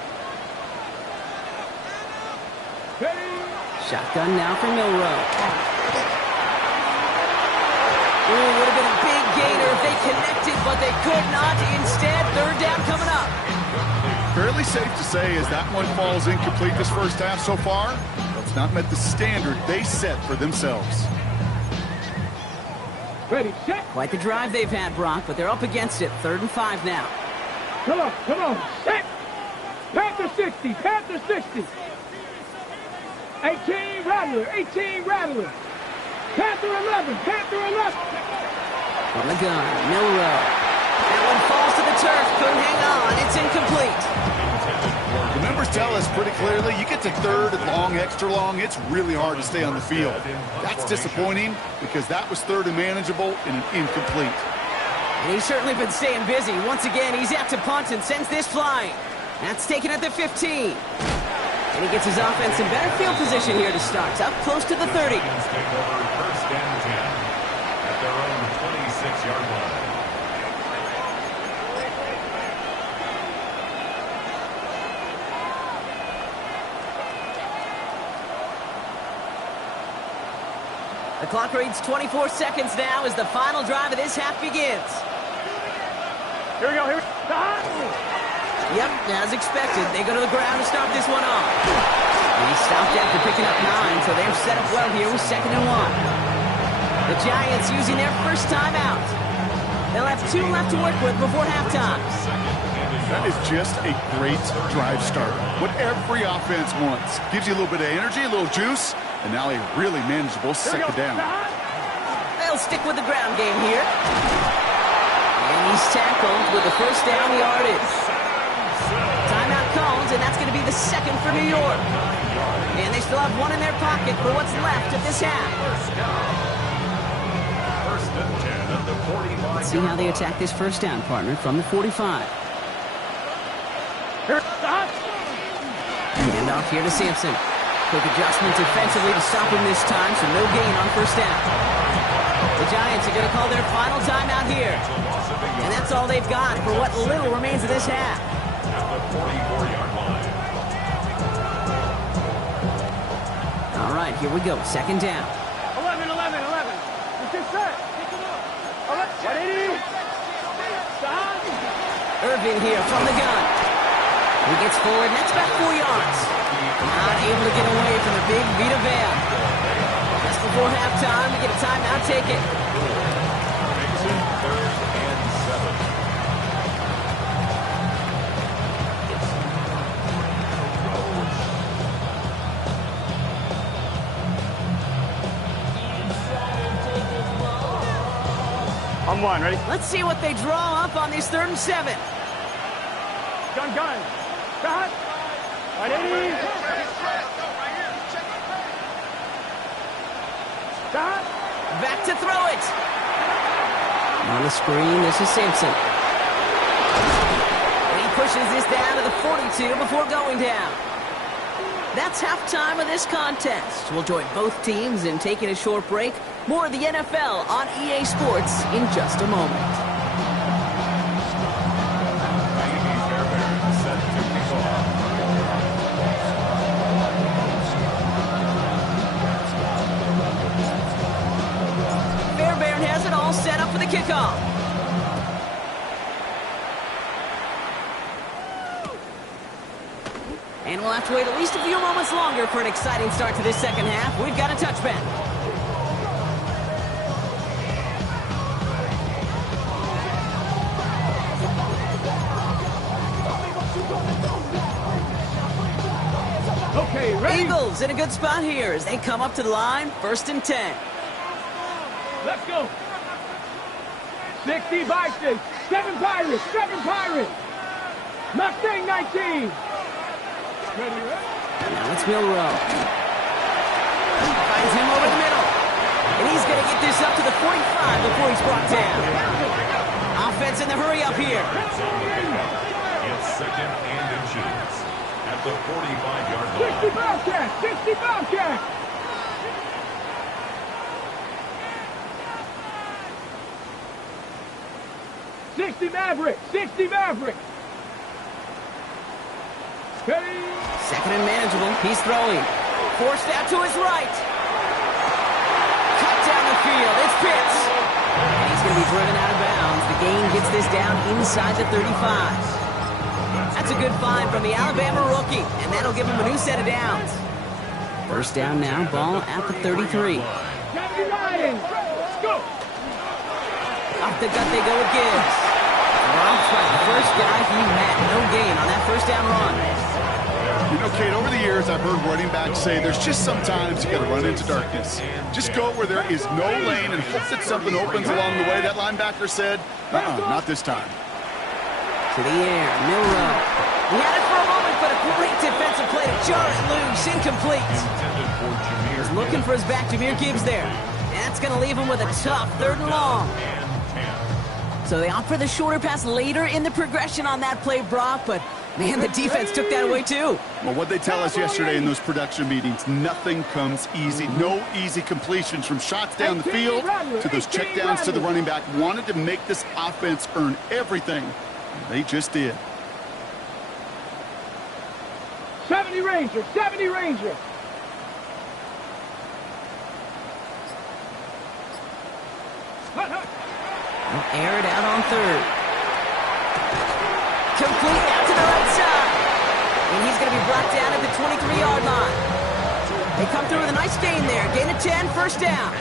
Ready? Shotgun now for Milroe. Ooh, would have been a big gainer if they connected, but they could not. Instead, 3rd down coming up. Fairly safe to say as that one falls incomplete this first half so far, that's not met the standard they set for themselves. Ready, set! Quite the drive they've had, Brock, but they're up against it. 3rd and 5 now. Come on, set! Panther 60, Panther 60! 18 Rattler, 18 Rattler! Panther 11, Panther 11! From the gun, Milroe. That one falls to the turf, couldn't hang on, it's incomplete. The numbers tell us pretty clearly, you get to 3rd and long, extra long, it's really hard to stay on the field. That's disappointing because that was 3rd and manageable and an incomplete. And he's certainly been staying busy. Once again, he's out to punt and sends this flying. That's taken at the 15. And he gets his offense in better field position here to start. Up close to the 30. 1st and 10 at their own 26-yard line. The clock reads 24 seconds now as the final drive of this half begins. Here we go. Yep, as expected, they go to the ground to start this one off. He stopped after picking up 9, so they're set up well here with 2nd and 1. The Giants using their first timeout. They'll have 2 left to work with before halftime. That is just a great drive start. What every offense wants. Gives you a little bit of energy, a little juice, and now a really manageable 2nd down. They'll stick with the ground game here. And he's tackled with the first down yardage. Timeout called, and that's going to be the 2nd for New York. And they still have 1 in their pocket for what's left of this half. First and 10 at the 45. Let's see how they attack this first down, partner, from the 45. Hand off here to Sampson. Quick adjustment defensively to stop him this time, so no gain on first down. The Giants are going to call their final timeout here. And that's all they've got for what little remains of this half. At the 44-yard line. All right, here we go. 2nd down. 11. It's just set. Irvin here from the gun. He gets forward, and that's back 4 yards. Not able to get away from the big Vita Vea. Just before halftime, we get a timeout taken. Mixon, 3rd and 7. On 1, ready? Let's see what they draw up on this 3rd and 7. Gun. Stop. Ready? Stop. Back to throw it. On the screen, this is Sampson. And he pushes this down to the 42 before going down. That's halftime of this contest. We'll join both teams in taking a short break. More of the NFL on EA Sports in just a moment. Fairbairn has it all set up for the kickoff. And we'll have to wait at least a few moments longer for an exciting start to this second half. We've got a touchback. Okay, ready? Eagles in a good spot here as they come up to the line. 1st and 10. Let's go. 60 Vikings. 7 Pirates. Mustang 19. Ready? Now it's Milrow. Finds him over the middle. And he's going to get this up to the 45 before he's brought down. Offense in the hurry up here. It's 2nd and inches. At the 45-yard line. 60 Bobcat. 60 Bobcat. Maverick. 60 Maverick. Ready? 2nd and manageable. He's throwing. Forced out to his right. Cut down the field. It's Pitts. And he's going to be driven out of bounds. The gain gets this down inside the 35. That's a good find from the Alabama rookie. And that'll give him a new set of downs. 1st down now. Ball at the 33. Let's go. Off the gut they go with Gibbs. Drops by the first guy he met. No gain on that 1st down run. You know, Kate, over the years, I've heard running backs say there's just sometimes you got to run into darkness. Just go where there is no lane and hope that something opens along the way. That linebacker said, not this time. To the air, Milrow. He had it for a moment, but a great defensive play to jar it loose. Incomplete. He was looking for his back, Jahmyr Gibbs there. That's going to leave him with a tough 3rd and long. So they opt for the shorter pass later in the progression on that play, Brock, but man, the defense took that away too. Well, what they tell us yesterday in those production meetings, nothing comes easy. No easy completions from shots down the field to those checkdowns to the running back. Wanted to make this offense earn everything. They just did. 70 Ranger. They'll air it out on third. Complete out to the right side. And he's going to be brought down at the 23-yard line. They come through with a nice gain there. Gain of 10, first down.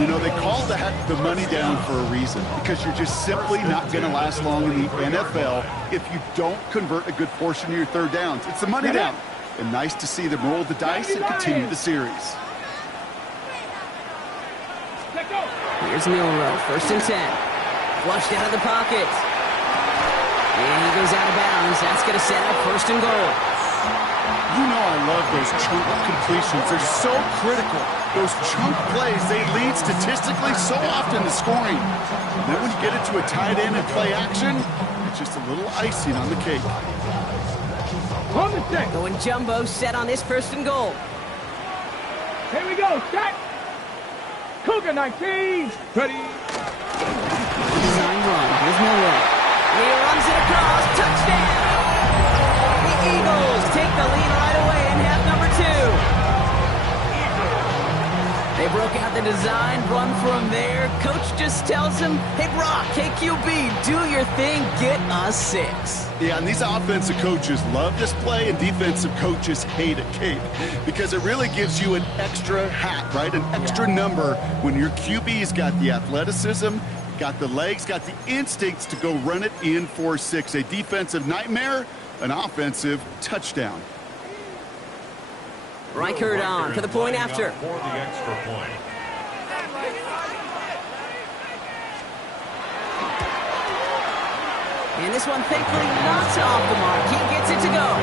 You know, they call that the money down for a reason, because you're just simply not going to last long in the NFL if you don't convert a good portion of your third downs. It's the money down. And nice to see them roll the dice and continue the series. Here's Milrow, first and 10. Flushed out of the pocket. And he goes out of bounds. That's going to set up first and goal. You know I love those chunk completions. They're so critical. Those chunk plays, they lead statistically so often to scoring. And then when you get it to a tight end and play action, it's just a little icing on the cake. Going jumbo, set on this first and goal. Here we go, set. Cougar 19, ready. Design run, here's Milrow. He runs it across, touchdown! The Eagles take the lead right away in half number 2. They broke out the design, run from there. Coach just tells him, hey, Brock, KQB, do your thing, get us 6. Yeah, and these offensive coaches love this play, and defensive coaches hate it, Kate, because it really gives you an extra hat, right? An extra number when your QB's got the athleticism, got the legs, got the instincts to go run it in for 6. A defensive nightmare, an offensive touchdown. Reichert on for the point after. For the extra point. And this one, thankfully, not off the mark. He gets it to go.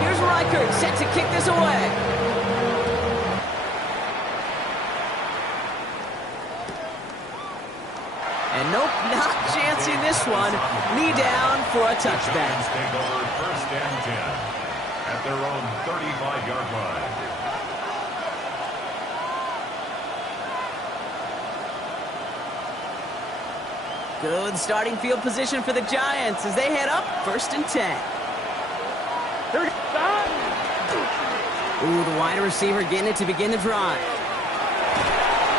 Here's Reichert, set to kick this away. And nope, not chancing this one. Knee down for a touchback. Take over first and 10 at their own 35-yard line. Good starting field position for the Giants as they head up first and 10. Ooh, the wide receiver getting it to begin the drive.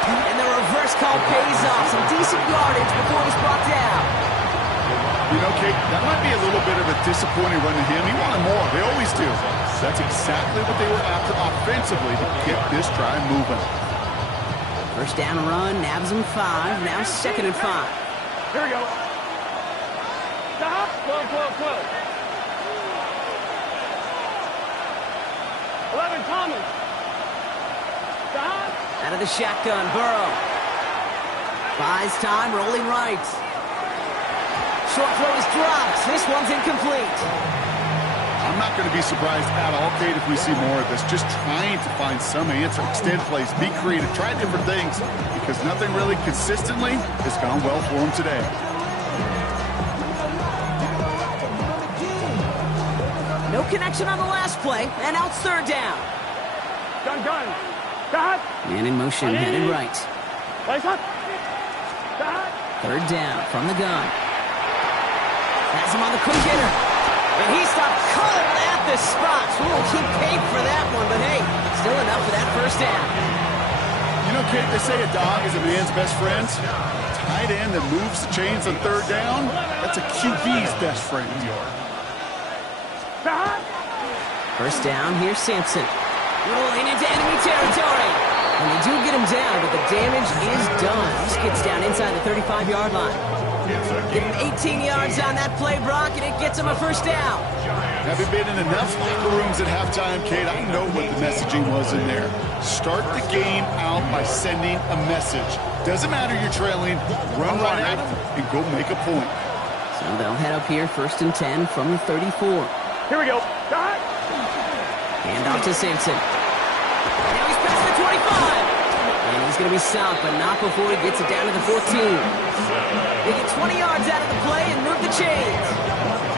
And the reverse call pays off. Some decent yardage before he's brought down. You know, Kate, that might be a little bit of a disappointing run to him. He wanted more. They always do. That's exactly what they were after offensively to get this drive moving. First down run, nabs him 5. Now second and 5. Here we go. Stop. 12. 11, Thomas. Stop. Out of the shotgun, Burrow. Buys time, rolling right. Short throw is dropped. This one's incomplete. I'm not going to be surprised at all, Kate, if we see more of this. Just trying to find some answer. Extend plays, be creative, try different things, because nothing really consistently has gone well for him today. No connection on the last play, and now it's third down. Gun. Stop. Man in motion, headed right. Place up. Stop. Third down from the gun. Has him on the quick hitter. And he stopped cold at the spot. We'll keep paid for that one, but hey, still enough for that first down. You know, Kate, they say a dog is a man's best friend. Tight end that moves the chains on third down, that's a QB's best friend. Stop. First down, here's Sampson. Rolling into enemy territory. And they do get him down, but the damage is done. This gets down inside the 35-yard line. Give him 18 yards on that play, Brock, and it gets him a first down. Having been in enough locker rooms at halftime, Kate, I know what the messaging was in there. Start the game out by sending a message. Doesn't matter you're trailing, run right at them and go make a point. So they'll head up here, first and 10 from the 34. Here we go. Stop. Hand off to Sampson. Now he's past the 25. And he's going to be stopped, but not before he gets it down to the 14. They get 20 yards out of the play and move the chains.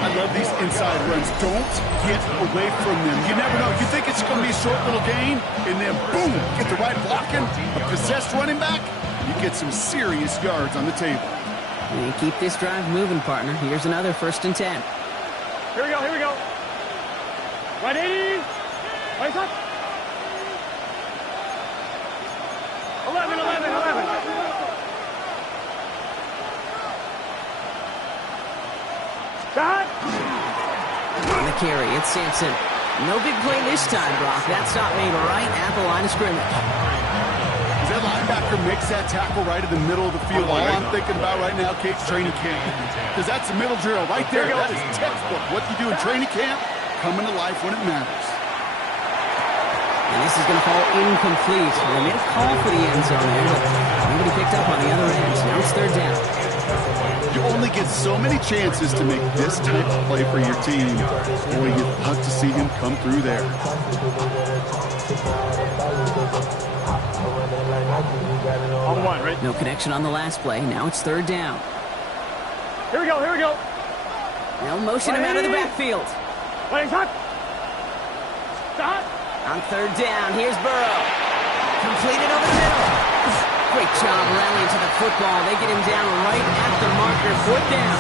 I love these inside runs. Don't get away from them. You never know. You think it's going to be a short little gain, and then boom, get the right blocking, a possessed running back, you get some serious yards on the table. And keep this drive moving, partner. Here's another first and 10. Here we go. Ready? Place up. 11, 11, 11. Stop. On the carry, it's Sampson. No big play this time, Brock. That stop made right at the line of scrimmage. That linebacker makes that tackle right in the middle of the field. All I'm thinking about right now, Kate's training camp. Because that's a middle drill right there. That is textbook. What you do in training camp, coming to life when it matters. And this is going to fall incomplete. They made a call for the end zone there, but nobody picked up on the other end. Now it's third down. You only get so many chances to make this type of play for your team. Boy, you'd love to see him come through there. On one, right? No connection on the last play. Now it's third down. Here we go, here we go. They'll motion him out of the backfield. Playing hot. Stop. On third down, here's Burrow. Completed over the middle. Great job rallying to the football. They get him down right at the marker. Fourth down.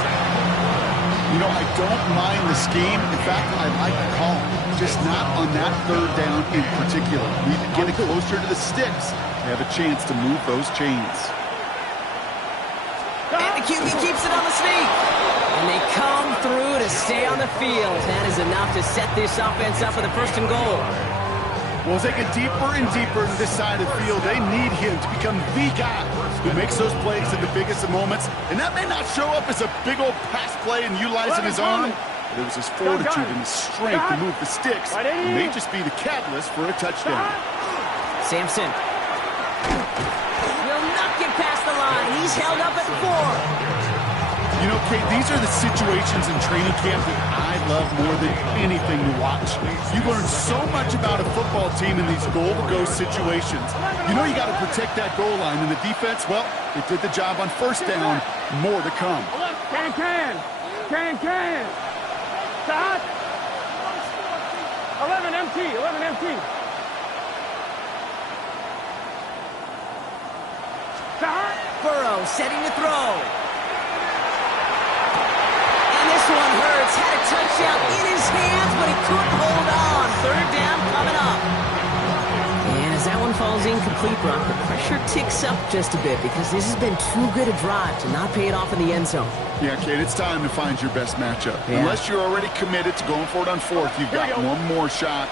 You know, I don't mind the scheme. In fact, I like the call. Just not on that third down in particular. We need to get it closer to the sticks to have a chance to move those chains. And the QB keeps it on the sneak. And they come through to stay on the field. That is enough to set this offense up for the first and goal. Well, as they get deeper and deeper into this side of the field, they need him to become the guy who makes those plays in the biggest of moments. And that may not show up as a big old pass play and utilizing his arm, but it was his fortitude and his strength to move the sticks. It may just be the catalyst for a touchdown. Sampson will not get past the line. He's held up at 4. You know, Kate, these are the situations in training camp that I love more than anything to watch. You learn so much about a football team in these goal-to-go situations. You know you got to protect that goal line, and the defense, well, they did the job on first down. More to come. Can. Stop. 11 empty. Stop. Burrow setting to throw. This one hurts. Had a touchdown in his hands, but he couldn't hold on. Third down coming up. And as that one falls incomplete, Brock, the pressure ticks up just a bit because this has been too good a drive to not pay it off in the end zone. Yeah, Kate, it's time to find your best matchup. Yeah. Unless you're already committed to going for it on fourth, you've got one more shot.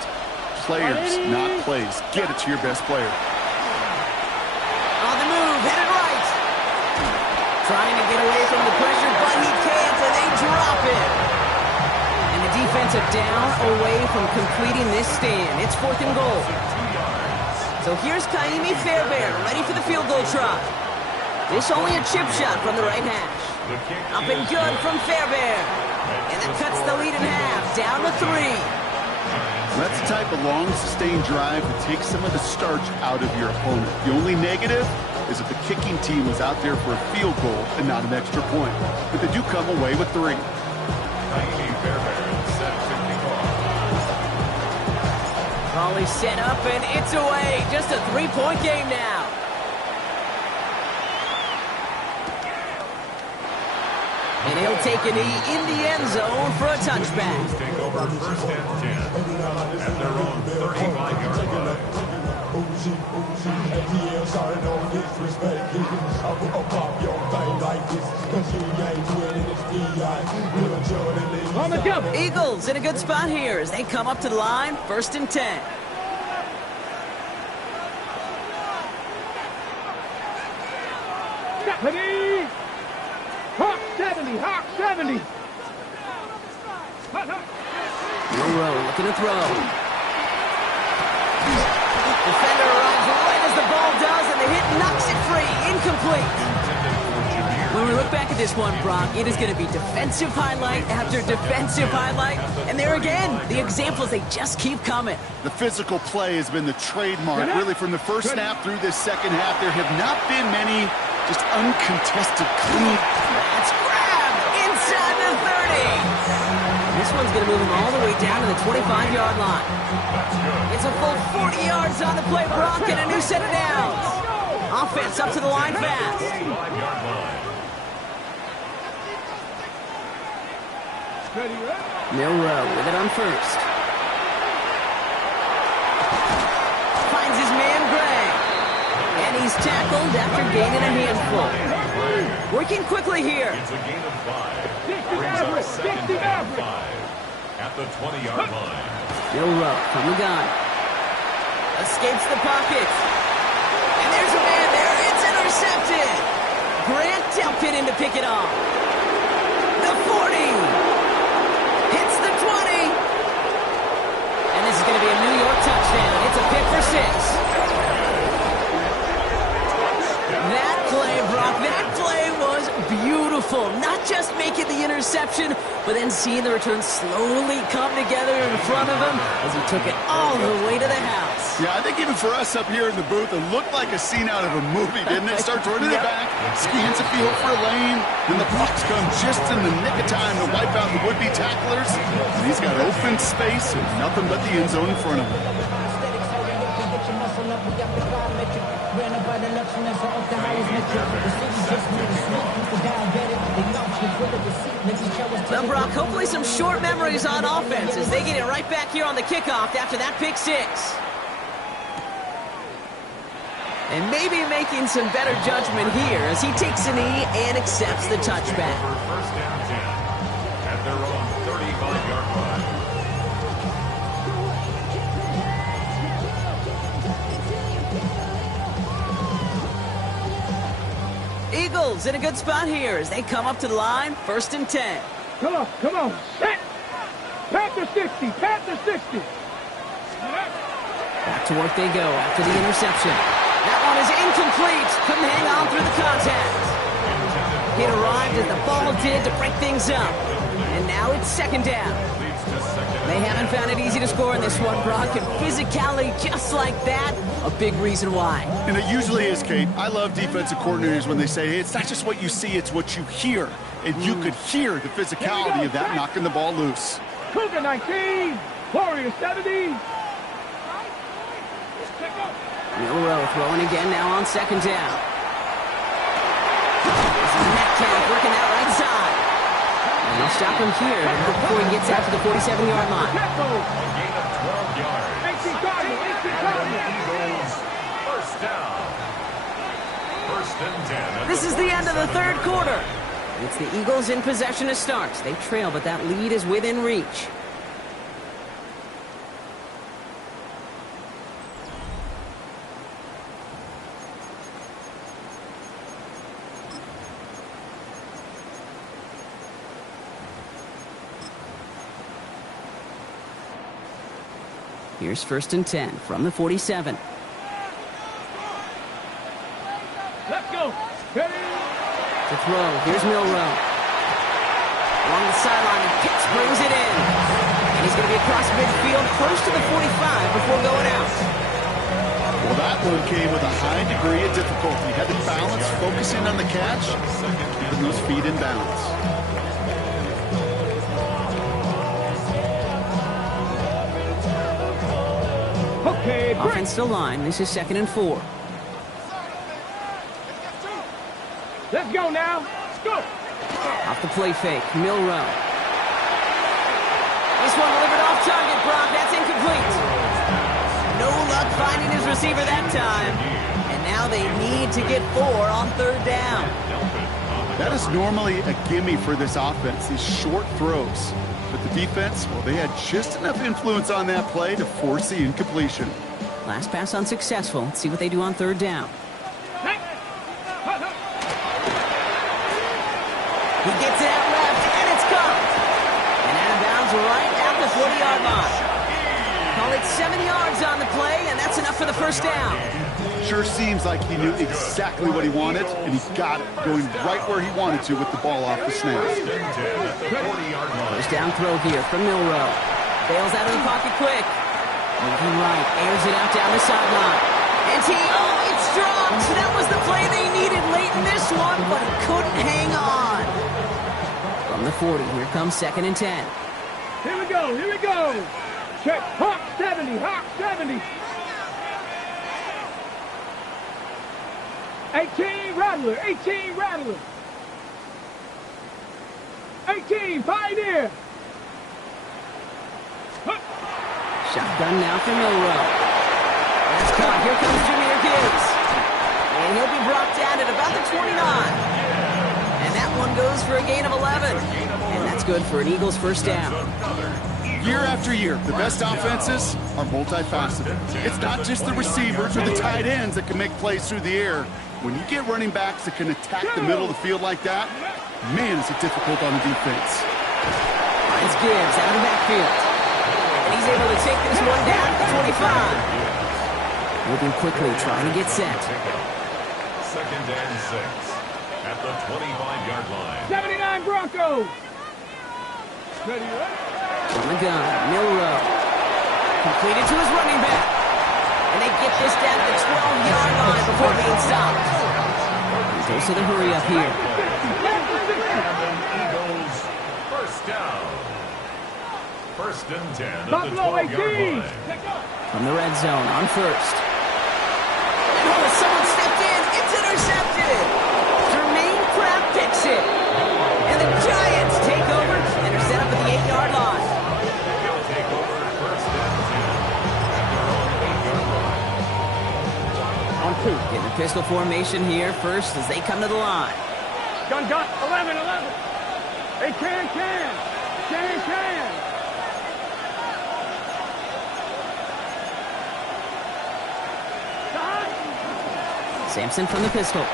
Players, not plays. Get it to your best player. On the move, headed right. Trying to get away from the pressure, but he can't, and they drop it. And the defensive down away from completing this stand. It's fourth and goal. So here's Kaimi Fairbairn, ready for the field goal try. This only a chip shot from the right hash. Up and good from Fairbairn. And that cuts the lead in half, down to 3. That's the type of long, sustained drive that takes some of the starch out of your opponent. The only negative is that the kicking team was out there for a field goal and not an extra point. But they do come away with 3. Volley set up, and it's away. Just a 3-point game now. And he'll take a knee in the end zone for a touchback. Take over first and 10 at their own 35-yard line. Eagles in a good spot here as they come up to the line, first and 10. Ready? Hawk 70. Monroe looking to throw. Defender arrives right as the ball does, and the hit knocks it free. Incomplete. When we look back at this one, Brock, it is going to be defensive highlight after defensive highlight. And there again, the examples, they just keep coming. The physical play has been the trademark, really, from the first snap through this second half. There have not been many just uncontested, clean. That's grabbed inside the 30. This one's going to move him all the way down to the 25-yard line. It's a full 40 yards on the play, Brock, and a new set of downs. Offense up to the line fast. Milroe with it on first. field after gaining a handful. Working quickly here. It's a gain of 5. Brings up second down 5 at the 20-yard line. Bill Rowe from the gun. Escapes the pocket. And there's a man there. It's intercepted. Grant Delpit in to pick it off. The 40. Hits the 20. And this is going to be a New York touchdown. It's a pick for 6. That play, Brock, that play was beautiful. Not just making the interception, but then seeing the return slowly come together in front of him as he took it all the way to the house. Yeah, I think even for us up here in the booth, it looked like a scene out of a movie, didn't it? Starts running it back, scans the field for a lane, then the blocks come just in the nick of time to wipe out the would-be tacklers. And he's got open space and nothing but the end zone in front of him. Well, Brock, hopefully some short memories on offense as they get it right back here on the kickoff after that pick 6. And maybe making some better judgment here as he takes a knee and accepts the touchback. First down 10 at their own 35-yard line. Eagles in a good spot here as they come up to the line, 1st and 10. Come on, come on. Set. Panther 60, Panther 60. Back to work they go after the interception. That one is incomplete. Couldn't hang on through the contact. It arrived as the ball did to break things up. And now it's 2nd down. They haven't found it easy to score in this one, Brock. And physicality just like that, a big reason why. And it usually is, Kate. I love defensive coordinators when they say, hey, it's not just what you see, it's what you hear. And you could hear the physicality of that knocking the ball loose. Cougar 19, Warrior 70. Milrow throwing again now on 2nd down. This is Metcalf working that right side. And they'll stop him here before he gets out to the 47-yard line. A gain of 12 yards. 18 Cardinal, 18 Cardinal. Eagles, first down. 1st and 10. This is the end of the 3rd quarter. It's the Eagles in possession to start. They trail, but that lead is within reach. Here's 1st and 10 from the 47. Let's go. Ready? To throw, here's Milrow. Along the sideline, and Pitts brings it in. And he's going to be across midfield, close to the 45 before going out. Well, that one came with a high degree of difficulty. Had to balance, focusing on the catch, keeping those feet in balance. Okay, break. Offense to line. This is 2nd and 4. Let's go now. Let's go. Off the play fake, Milrow. This one delivered off target, Brock. That's incomplete. No luck finding his receiver that time. And now they need to get 4 on 3rd down. That is normally a gimme for this offense, these short throws. But the defense, well, they had just enough influence on that play to force the incompletion. Last pass unsuccessful. Let's see what they do on 3rd down. He gets it out left, and it's caught. And out of bounds right at the 40-yard line. Call it 7 yards on the play, and that's enough for the 1st down. Sure seems like he knew exactly what he wanted, and he got it, going right where he wanted to with the ball off the snap. 1st down throw here from Milrow. Bails out of the pocket quick. Moving right, airs it out down the sideline. And it's dropped. That was the play they needed late in this one, but he couldn't hang on. From the 40, here comes 2nd and 10. Here we go, here we go. Check, Hawk 70, Hawk 70. 18 Rattler, 18 Rattler. 18 Pioneer. Shotgun now for Milrow. That's caught. Here comes Jameer Gibbs. And he'll be brought down at about the 29. And that one goes for a gain of 11. And that's good for an Eagles first down. Year after year, the best offenses are multifaceted. It's not just the receivers or the tight ends that can make plays through the air. When you get running backs that can attack the middle of the field like that, man, is it difficult on the defense. Finds Gibbs out of the backfield. And he's able to take this one down to 25. Moving quickly, trying to get set. 2nd and 6 at the 25-yard line. 79 Broncos. Ready, From the gun, Milrow. Completed to his running back. And they get this down to the 12-yard line before being stopped. He goes to the hurry up here. Eagles first down. 1st and 10 at the Buffalo 12-yard 18. line. From the red zone on first. Oh, someone stepped in. It's intercepted. Jermaine Pratt picks it. And the Giants take over and are set up at the 8-yard line. They'll take over 1st and 10 at their own 8-yard line. On 2. In the pistol formation here first as they come to the line. Gun, 11. Hey, can. Sampson from the pistol.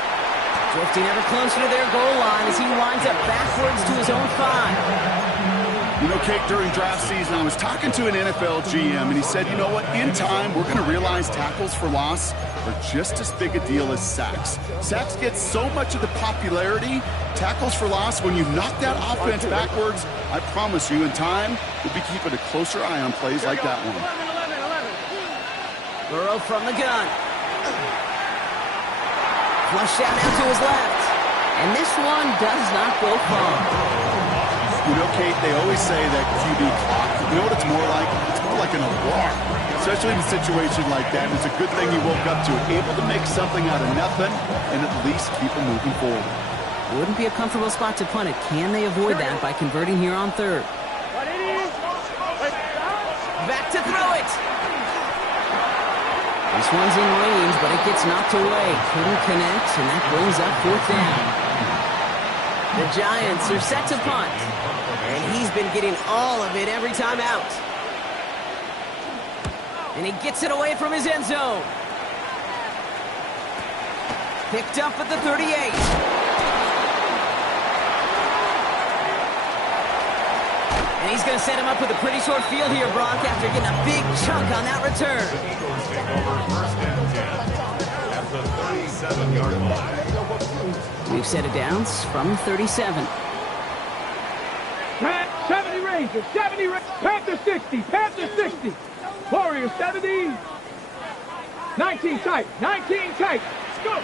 Drifting ever closer to their goal line as he winds up backwards to his own 5. You know, Kate, during draft season, I was talking to an NFL GM, and he said, you know what, in time, we're going to realize tackles for loss are just as big a deal as sacks. Sacks get so much of the popularity. Tackles for loss, when you knock that offense backwards, I promise you, in time, we'll be keeping a closer eye on plays like that one. 11. Burrow from the gun. Flushed out now to his left. And this one does not go far. You know, Kate, they always say that QB clock. You know what it's more like? It's more like an alarm. Especially in a situation like that. It's a good thing you woke up to it. Able to make something out of nothing and at least keep them moving forward. Wouldn't be a comfortable spot to punt it. Can they avoid that by converting here on 3rd? Back to throw it. This one's in range, but it gets knocked away. Couldn't connect, and that brings up 4th down. The Giants are set to punt, and he's been getting all of it every time out. And he gets it away from his end zone. Picked up at the 38. And he's going to set him up with a pretty short field here, Brock, after getting a big chunk on that return. The Eagles take over 1st and 10 at the 37-yard line. We've set it downs from 37. 70 Rangers, 70 Rangers. Panther 60, Panther 60. Warriors 70. 19 tight, 19 tight. Let's go.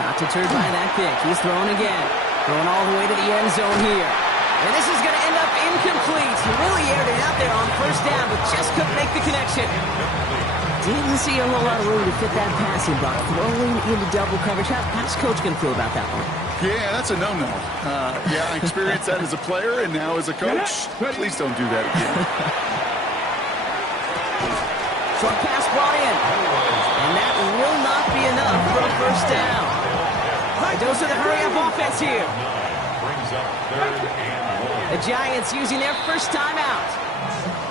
Not deterred by that kick. He's throwing again. Throwing all the way to the end zone here. And this is going to end up incomplete. He really aired it out there on 1st down, but just couldn't make the connection. Didn't see a whole lot of room to fit that pass in, Brock. Throwing into double coverage. How's Coach going to feel about that one? Yeah, that's a no-no. Yeah, I experienced that as a player and now as a coach. Please don't do that again. Short pass brought in. And that will not be enough for a 1st down. Those are the hurry-up offense here. Brings up 3rd and 1. The Giants using their first timeout.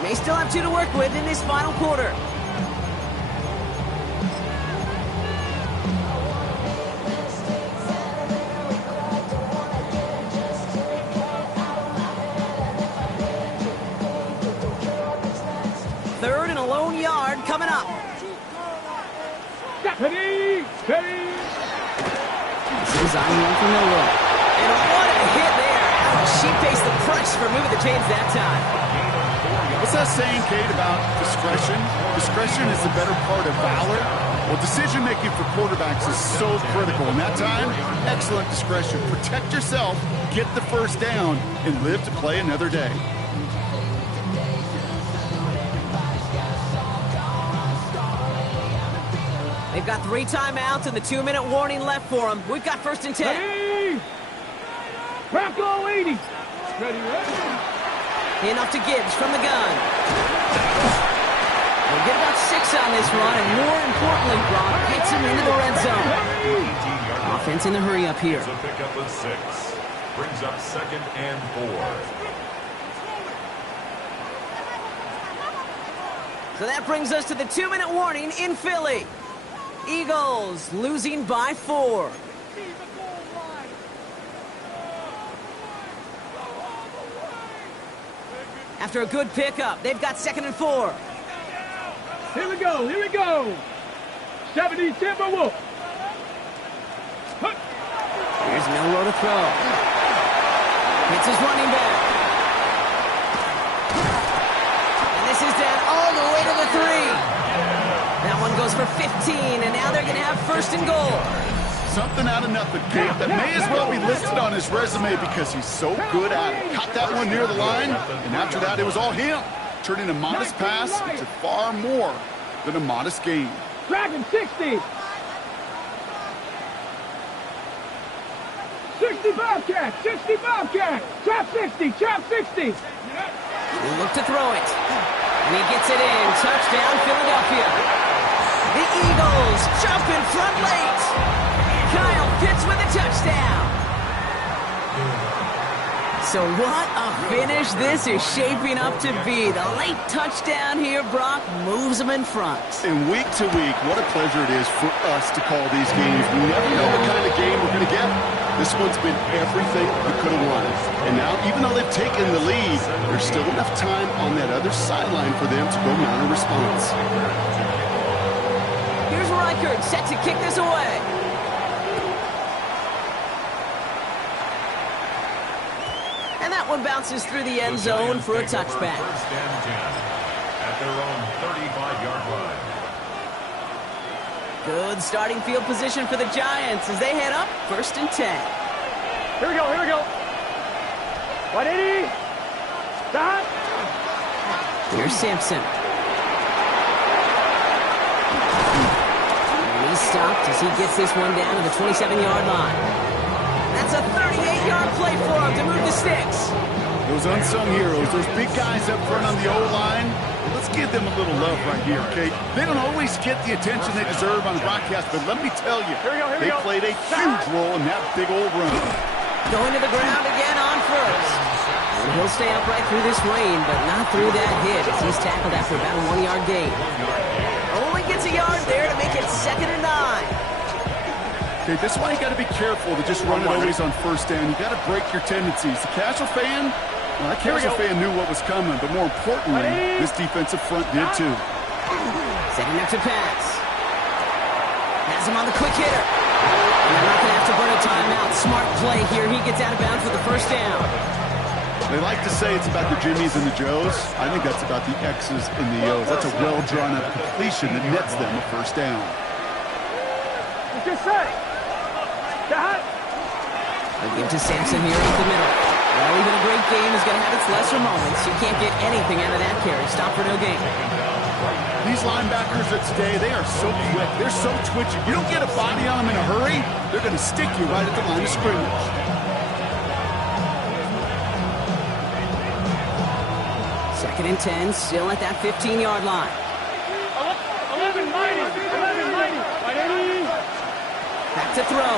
May still have 2 to work with in this final quarter. Third and a lone yard coming up. Ready. This is on one for Milrow. And what a hit there. She faced the press for moving the chains that time. What's that saying, Kate, about discretion? Discretion is the better part of valor. Well, decision-making for quarterbacks is so critical. In that time, excellent discretion. Protect yourself, get the 1st down, and live to play another day. They've got 3 timeouts and the 2-minute warning left for them. We've got 1st and 10. Ready. Bronco 80. Ready. In off to Gibbs from the gun. We'll get about 6 on this run, and more importantly, Brock gets him into the red zone. Offense in the hurry up here. It's a pickup of 6. Brings up 2nd and 4. So that brings us to the 2-minute warning in Philly. Eagles losing by 4. After a good pickup, they've got 2nd and 4. Here we go, here we go. 70 Timberwolves. Here's nowhere to throw. Hits his running back. And this is down all the way to the 3. That one goes for 15, and now they're going to have 1st and goal. Something out of nothing, Kate. That may as well be listed on his resume because he's so good at it. Caught that one near the line, and after that, it was all him. Turning a modest pass into far more than a modest gain. Dragon 60. 60 Bobcat, 60 Bobcat. Trap 60, trap 60. He'll look to throw it. And he gets it in. Touchdown, Philadelphia. The Eagles jump in front late. Kyle Pitts with a touchdown. So what a finish this is shaping up to be. The late touchdown here, Brock, moves them in front. And week to week, what a pleasure it is for us to call these games. We never know what kind of game we're going to get. This one's been everything we could have won. And now, even though they've taken the lead, there's still enough time on that other sideline for them to go mount a response. Here's Reichert set to kick this away. And that one bounces through the end zone for a touchback. 1st and 10 at their own 35-yard line. Good starting field position for the Giants as they head up 1st and 10. Here we go, here we go. 180. Stop. Here's Sampson. And he's stopped as he gets this one down to the 27-yard line. That's a 38-yard play for him to move the sticks. Those unsung heroes, those big guys up front on the O-line, let's give them a little love right here, okay? They don't always get the attention they deserve on the broadcast, but let me tell you, they played a huge role in that big old run. Going to the ground again on 1st. And he'll stay upright through this rain, but not through that hit as he's tackled after about a 1-yard gain. Only gets a yard there to make it 2nd and 9. Okay, this is why you got to be careful to just run it always on 1st down. You got to break your tendencies. The casual fan, well, that casual fan knew what was coming, but more importantly, this defensive front did too. Setting up to pass. Has him on the quick hitter. And they're not going to have to burn a timeout. Smart play here. He gets out of bounds for the 1st down. They like to say it's about the Jimmies and the Joes. I think that's about the X's and the O's. That's a well-drawn-up completion that nets them a 1st down. What's your say? They give to Sampson here up the middle. Well, even a great game is going to have its lesser moments. You can't get anything out of that carry. Stop for no gain. These linebackers of today, they are so quick. They're so twitchy. You don't get a body on them in a hurry, they're going to stick you right at the line of scrimmage. Second and 10, still at that 15-yard line. 11 mighty. Back to throw.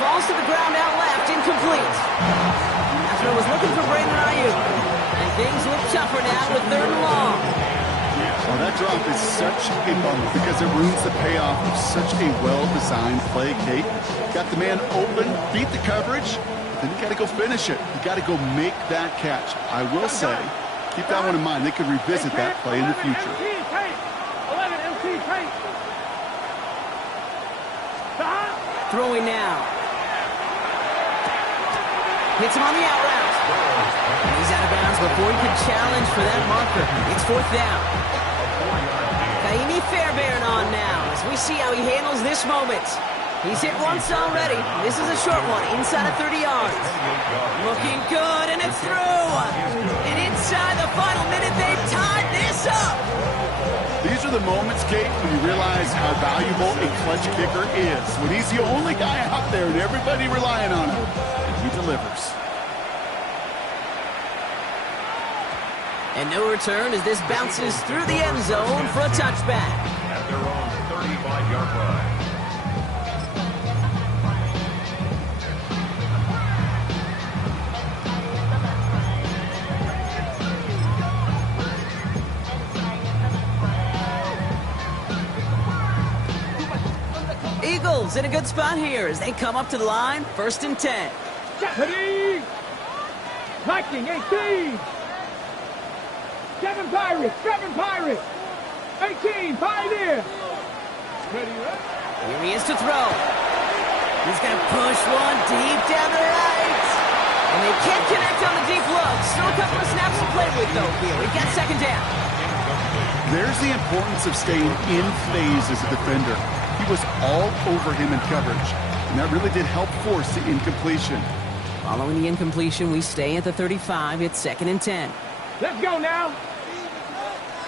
Falls to the ground out left, incomplete. After was looking for Brandon Ayuk. And things look tougher now with 3rd and long. Well, that drop is such a bummer because it ruins the payoff of such a well-designed play, Kate. Got the man open, beat the coverage, then you got to go finish it. You got to go make that catch. I will say, keep that one in mind. They could revisit that play in the future. 11 MT tape. Throwing now. Hits him on the out route. And he's out of bounds before he could challenge for that marker. It's 4th down. Kaimi Fairbairn on now as we see how he handles this moment. He's hit once already. This is a short one, inside of 30 yards. Looking good, and it's through. And inside the final minute, they've tied this up. These are the moments, Kate, when you realize how valuable a clutch kicker is. When he's the only guy out there and everybody relying on him, and he delivers. And no return as this bounces through the end zone for a touchback. At their own 35-yard line. Eagles in a good spot here as they come up to the line, 1st and 10. Ready? Viking 18. 7 Pirates. 7 Pirates. 18. Pioneer. Ready? Here he is to throw. He's going to push one deep down the right. And they can't connect on the deep look. Still a couple of snaps to play with, though, here. We've got 2nd down. There's the importance of staying in phase as a defender. He was all over him in coverage, and that really did help force the incompletion. Following the incompletion, we stay at the 35. It's 2nd and 10. Let's go now.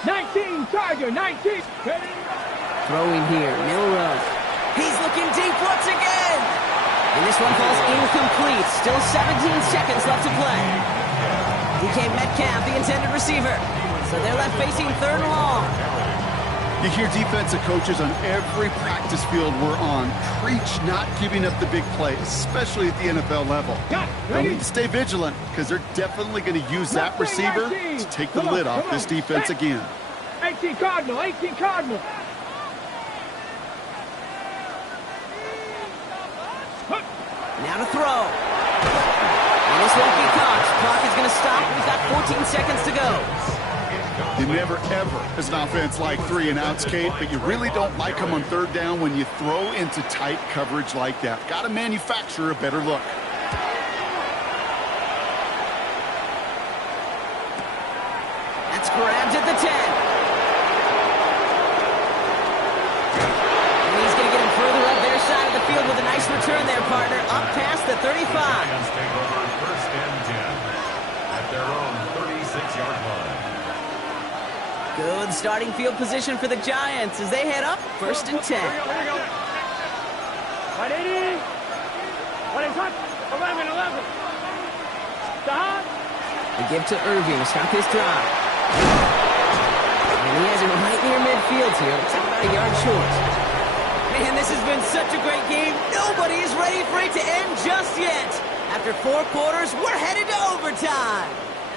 19, Tiger, 19. Ready? Throwing here, Milrow. He's looking deep once again. And this one falls incomplete. Still 17 seconds left to play. DK Metcalf, the intended receiver. So they're left facing 3rd and long. You hear defensive coaches on every practice field we're on preach not giving up the big play, especially at the NFL level. They'll need to stay vigilant because they're definitely going to use that receiver to take the lid off this defense again. 18 Cardinal, 18 Cardinal. Now to throw. And this won't be caught. Clock is going to stop. We've got 14 seconds to go. You never, ever, as an offense, like 3 and outs, Kate, but you really don't like them on 3rd down when you throw into tight coverage like that. Got to manufacture a better look. That's grabbed at the 10. And he's going to get him further up their side of the field with a nice return there, partner. Up past the 35. Take over 1st and 10 at their own 36-yard line. Good starting field position for the Giants as they head up 1st and 10. Here we go. 180. 11. Stop. They give to Irving to stop his drive. And he has him right near midfield here. Looks like about a yard short. Man, this has been such a great game. Nobody is ready for it to end just yet. After 4 quarters, we're headed to overtime.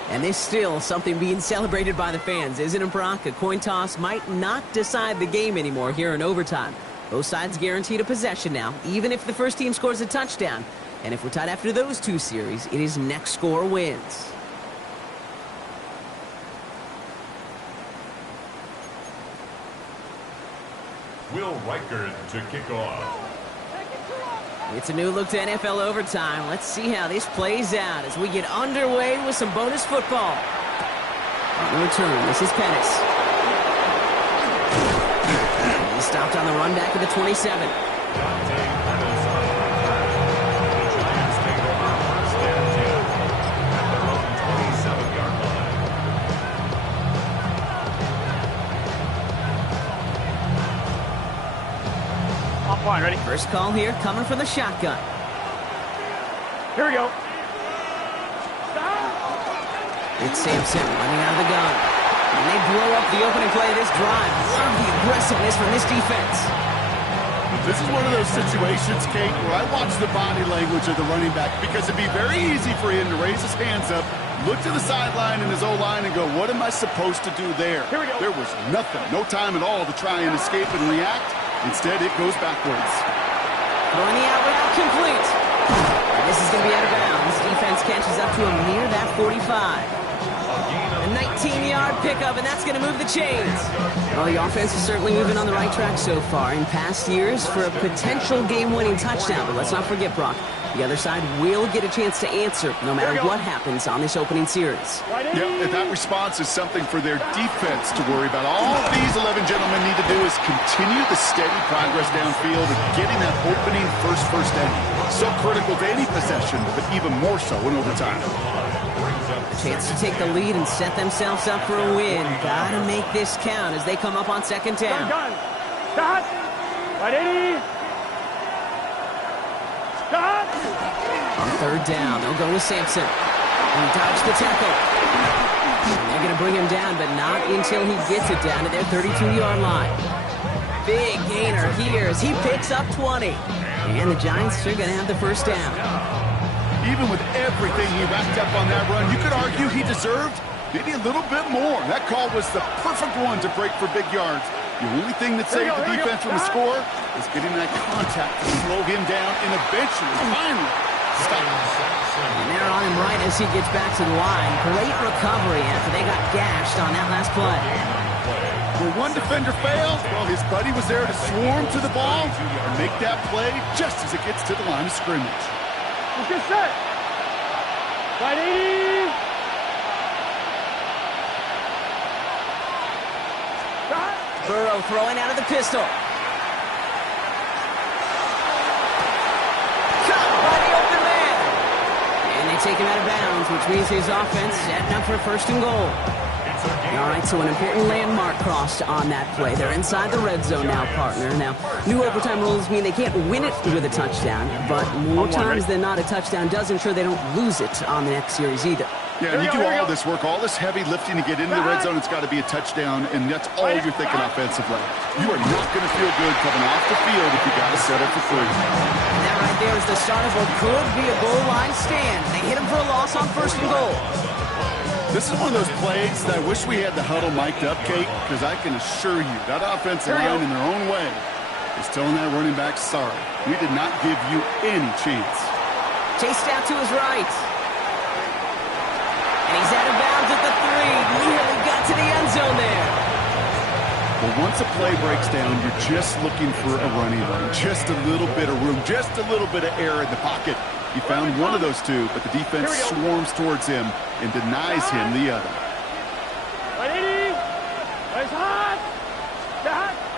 And there's still something being celebrated by the fans, isn't it, Brock? A coin toss might not decide the game anymore here in overtime. Both sides guaranteed a possession now, even if the first team scores a touchdown. And if we're tied after those 2 series, it is next score wins. Will Reichard to kick off. It's a new look to NFL overtime. Let's see how this plays out as we get underway with some bonus football. On the return, this is Pettis. He stopped on the run back at the 27. Offline, ready? First call here coming from the shotgun. Here we go. It's Sampson running out of the gun. And they blow up the opening play of this drive. Love the aggressiveness from this defense. This is one of those situations, Kate, where I watch the body language of the running back because it'd be very easy for him to raise his hands up, look to the sideline in his O-line and go, what am I supposed to do there? Here we go. There was nothing, no time at all to try and escape and react. Instead, it goes backwards. Throwing the out route complete. And this is going to be out of bounds. Defense catches up to him near that 45. A 19-yard pickup, and that's going to move the chains. Well, the offense is certainly moving on the right track so far in past years for a potential game-winning touchdown. But let's not forget, Brock, the other side will get a chance to answer no matter what happens on this opening series. Yep, and that response is something for their defense to worry about. All these 11 gentlemen need to do is continue the steady progress downfield and getting that opening first down. So critical to any possession, but even more so in overtime. A chance to take the lead and set themselves up for a win. Gotta make this count as they come up on 2nd down. Stop. 180. Stop. On 3rd down, they'll go with Sampson. And dodge the tackle. And they're going to bring him down, but not until he gets it down to their 32-yard line. Big gainer here as he picks up 20. And the Giants are going to have the first down. Even with everything he racked up on that run, you could argue he deserved maybe a little bit more. That call was the perfect one to break for big yards. The only thing that saved the defense from the score is getting that contact to slow him down and eventually, finally, stop him. And they're on him right as he gets back to the line. Great recovery after they got gashed on that last play. Where one defender failed, well, his buddy was there to swarm to the ball and make that play just as it gets to the line of scrimmage. Let's get set. Right, 80. Burrow throwing out of the pistol. Caught by the open man. And they take him out of bounds, which means his offense setting up for first and goal. All right, so an important landmark crossed on that play. They're inside the red zone now, partner. Now, new overtime rules mean they can't win it with a touchdown, but more times than not, a touchdown does ensure they don't lose it on the next series either. Yeah, and you do all this work, all this heavy lifting to get into the red zone. It's got to be a touchdown, and that's all you're thinking offensively. You are not going to feel good coming off the field if you got to settle for free. And that right there is the start of what could be a goal line stand. They hit him for a loss on first and goal. This is one of those plays that I wish we had the huddle mic'd up, Kate, because I can assure you that offensive line in their own way is telling that running back, sorry, we did not give you any chance. Chased out to his right. And he's out of bounds at the 3. Nearly got to the end zone there. Well, once a play breaks down, you're just looking for a running lane, just a little bit of room, just a little bit of air in the pocket. He found one of those two, but the defense swarms towards him and denies him the other.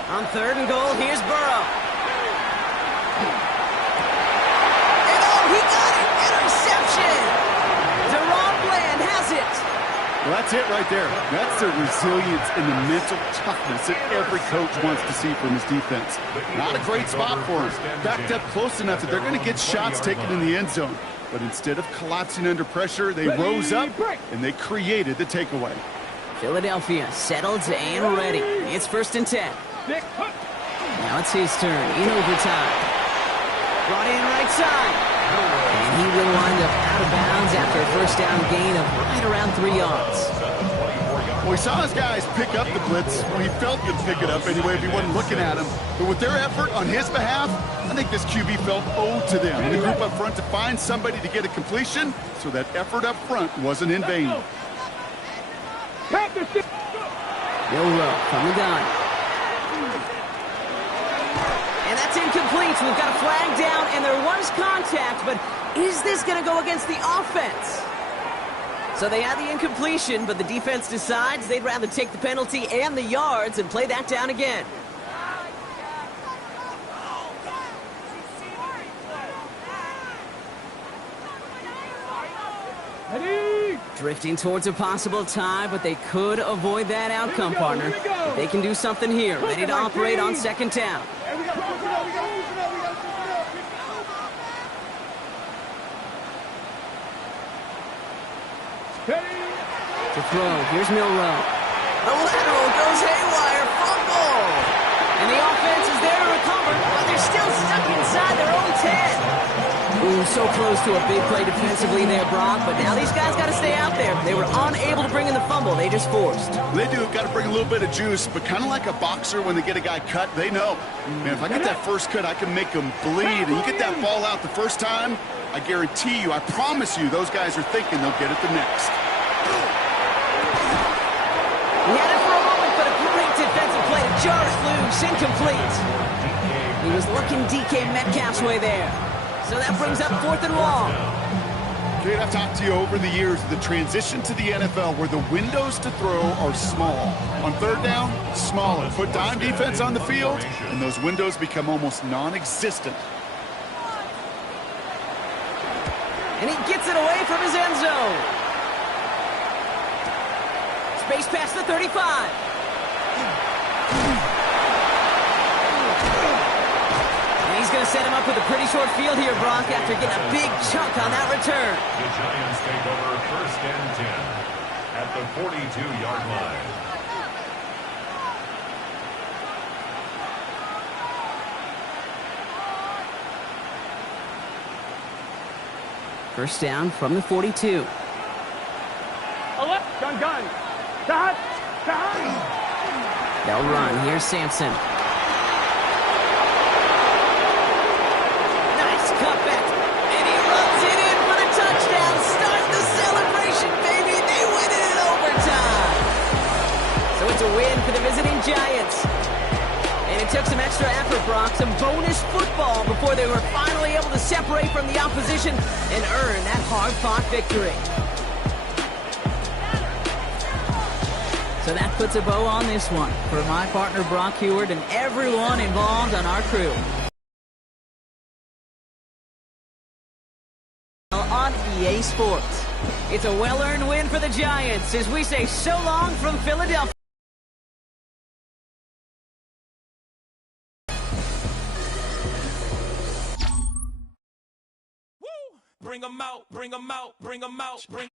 On third and goal, here's Burrow. And oh, he got it! Interception! Deron Bland has it! Well, that's it right there. That's the resilience and the mental toughness that every coach wants to see from his defense. Not a great spot for him. Backed up close enough that they're going to get shots taken in the end zone. But instead of collapsing under pressure, they rose up and they created the takeaway. Philadelphia settled and ready. It's 1st and 10. Now it's his turn in overtime. Brought in right side. And he will wind up out of bounds after a first down gain of right around 3 yards. Well, he saw his guys pick up the blitz. Well, he felt he'd pick it up anyway if he wasn't looking at him. But with their effort on his behalf, I think this QB felt owed to them. And the group up front to find somebody to get a completion, so that effort up front wasn't in vain. Milroe from the gun. And that's incomplete. We've got a flag down, and there was contact, but is this going to go against the offense? So they had the incompletion, but the defense decides they'd rather take the penalty and the yards and play that down again. Drifting towards a possible tie, but they could avoid that outcome, partner. If they can do something here, ready to operate on 2nd down. To throw, here's Milroe. The lateral goes haywire, fumble! And the offense is there to recover, but they're still stuck inside their own 10. Ooh, so close to a big play defensively there, Brock, but now these guys got to stay out there. They were unable to bring in the fumble. They just forced. They do. Got to bring a little bit of juice, but kind of like a boxer when they get a guy cut, they know. Man, if I get that first cut, I can make them bleed. And you get that ball out the first time, I guarantee you, I promise you, those guys are thinking they'll get it the next. He had it for a moment, but a great defensive play to jar it loose. Incomplete. He was looking DK Metcalf's way there. So that brings up 4th and long. Kate, I've talked to you over the years, the transition to the NFL where the windows to throw are small. On 3rd down, smaller. Put dime defense on the field, and those windows become almost non-existent. And he gets it away from his end zone. Space past the 35. He's going to set him up with a pretty short field here, Brock, after getting a big chunk on that return. The Giants take over 1st and 10 at the 42-yard line. First down from the 42. Gun. They'll run. Here's Sampson. Nice cutback. And he runs it in for the touchdown. Start the celebration, baby. They win it in overtime. So it's a win for the visiting Giants. And it took some extra effort, Brock, some bonus football before they were finally able to separate from the opposition and earn that hard-fought victory. So that puts a bow on this one for my partner Brock Heward and everyone involved on our crew. On EA Sports. It's a well-earned win for the Giants as we say so long from Philadelphia. Bring 'em out, bring 'em out, bring 'em out, bring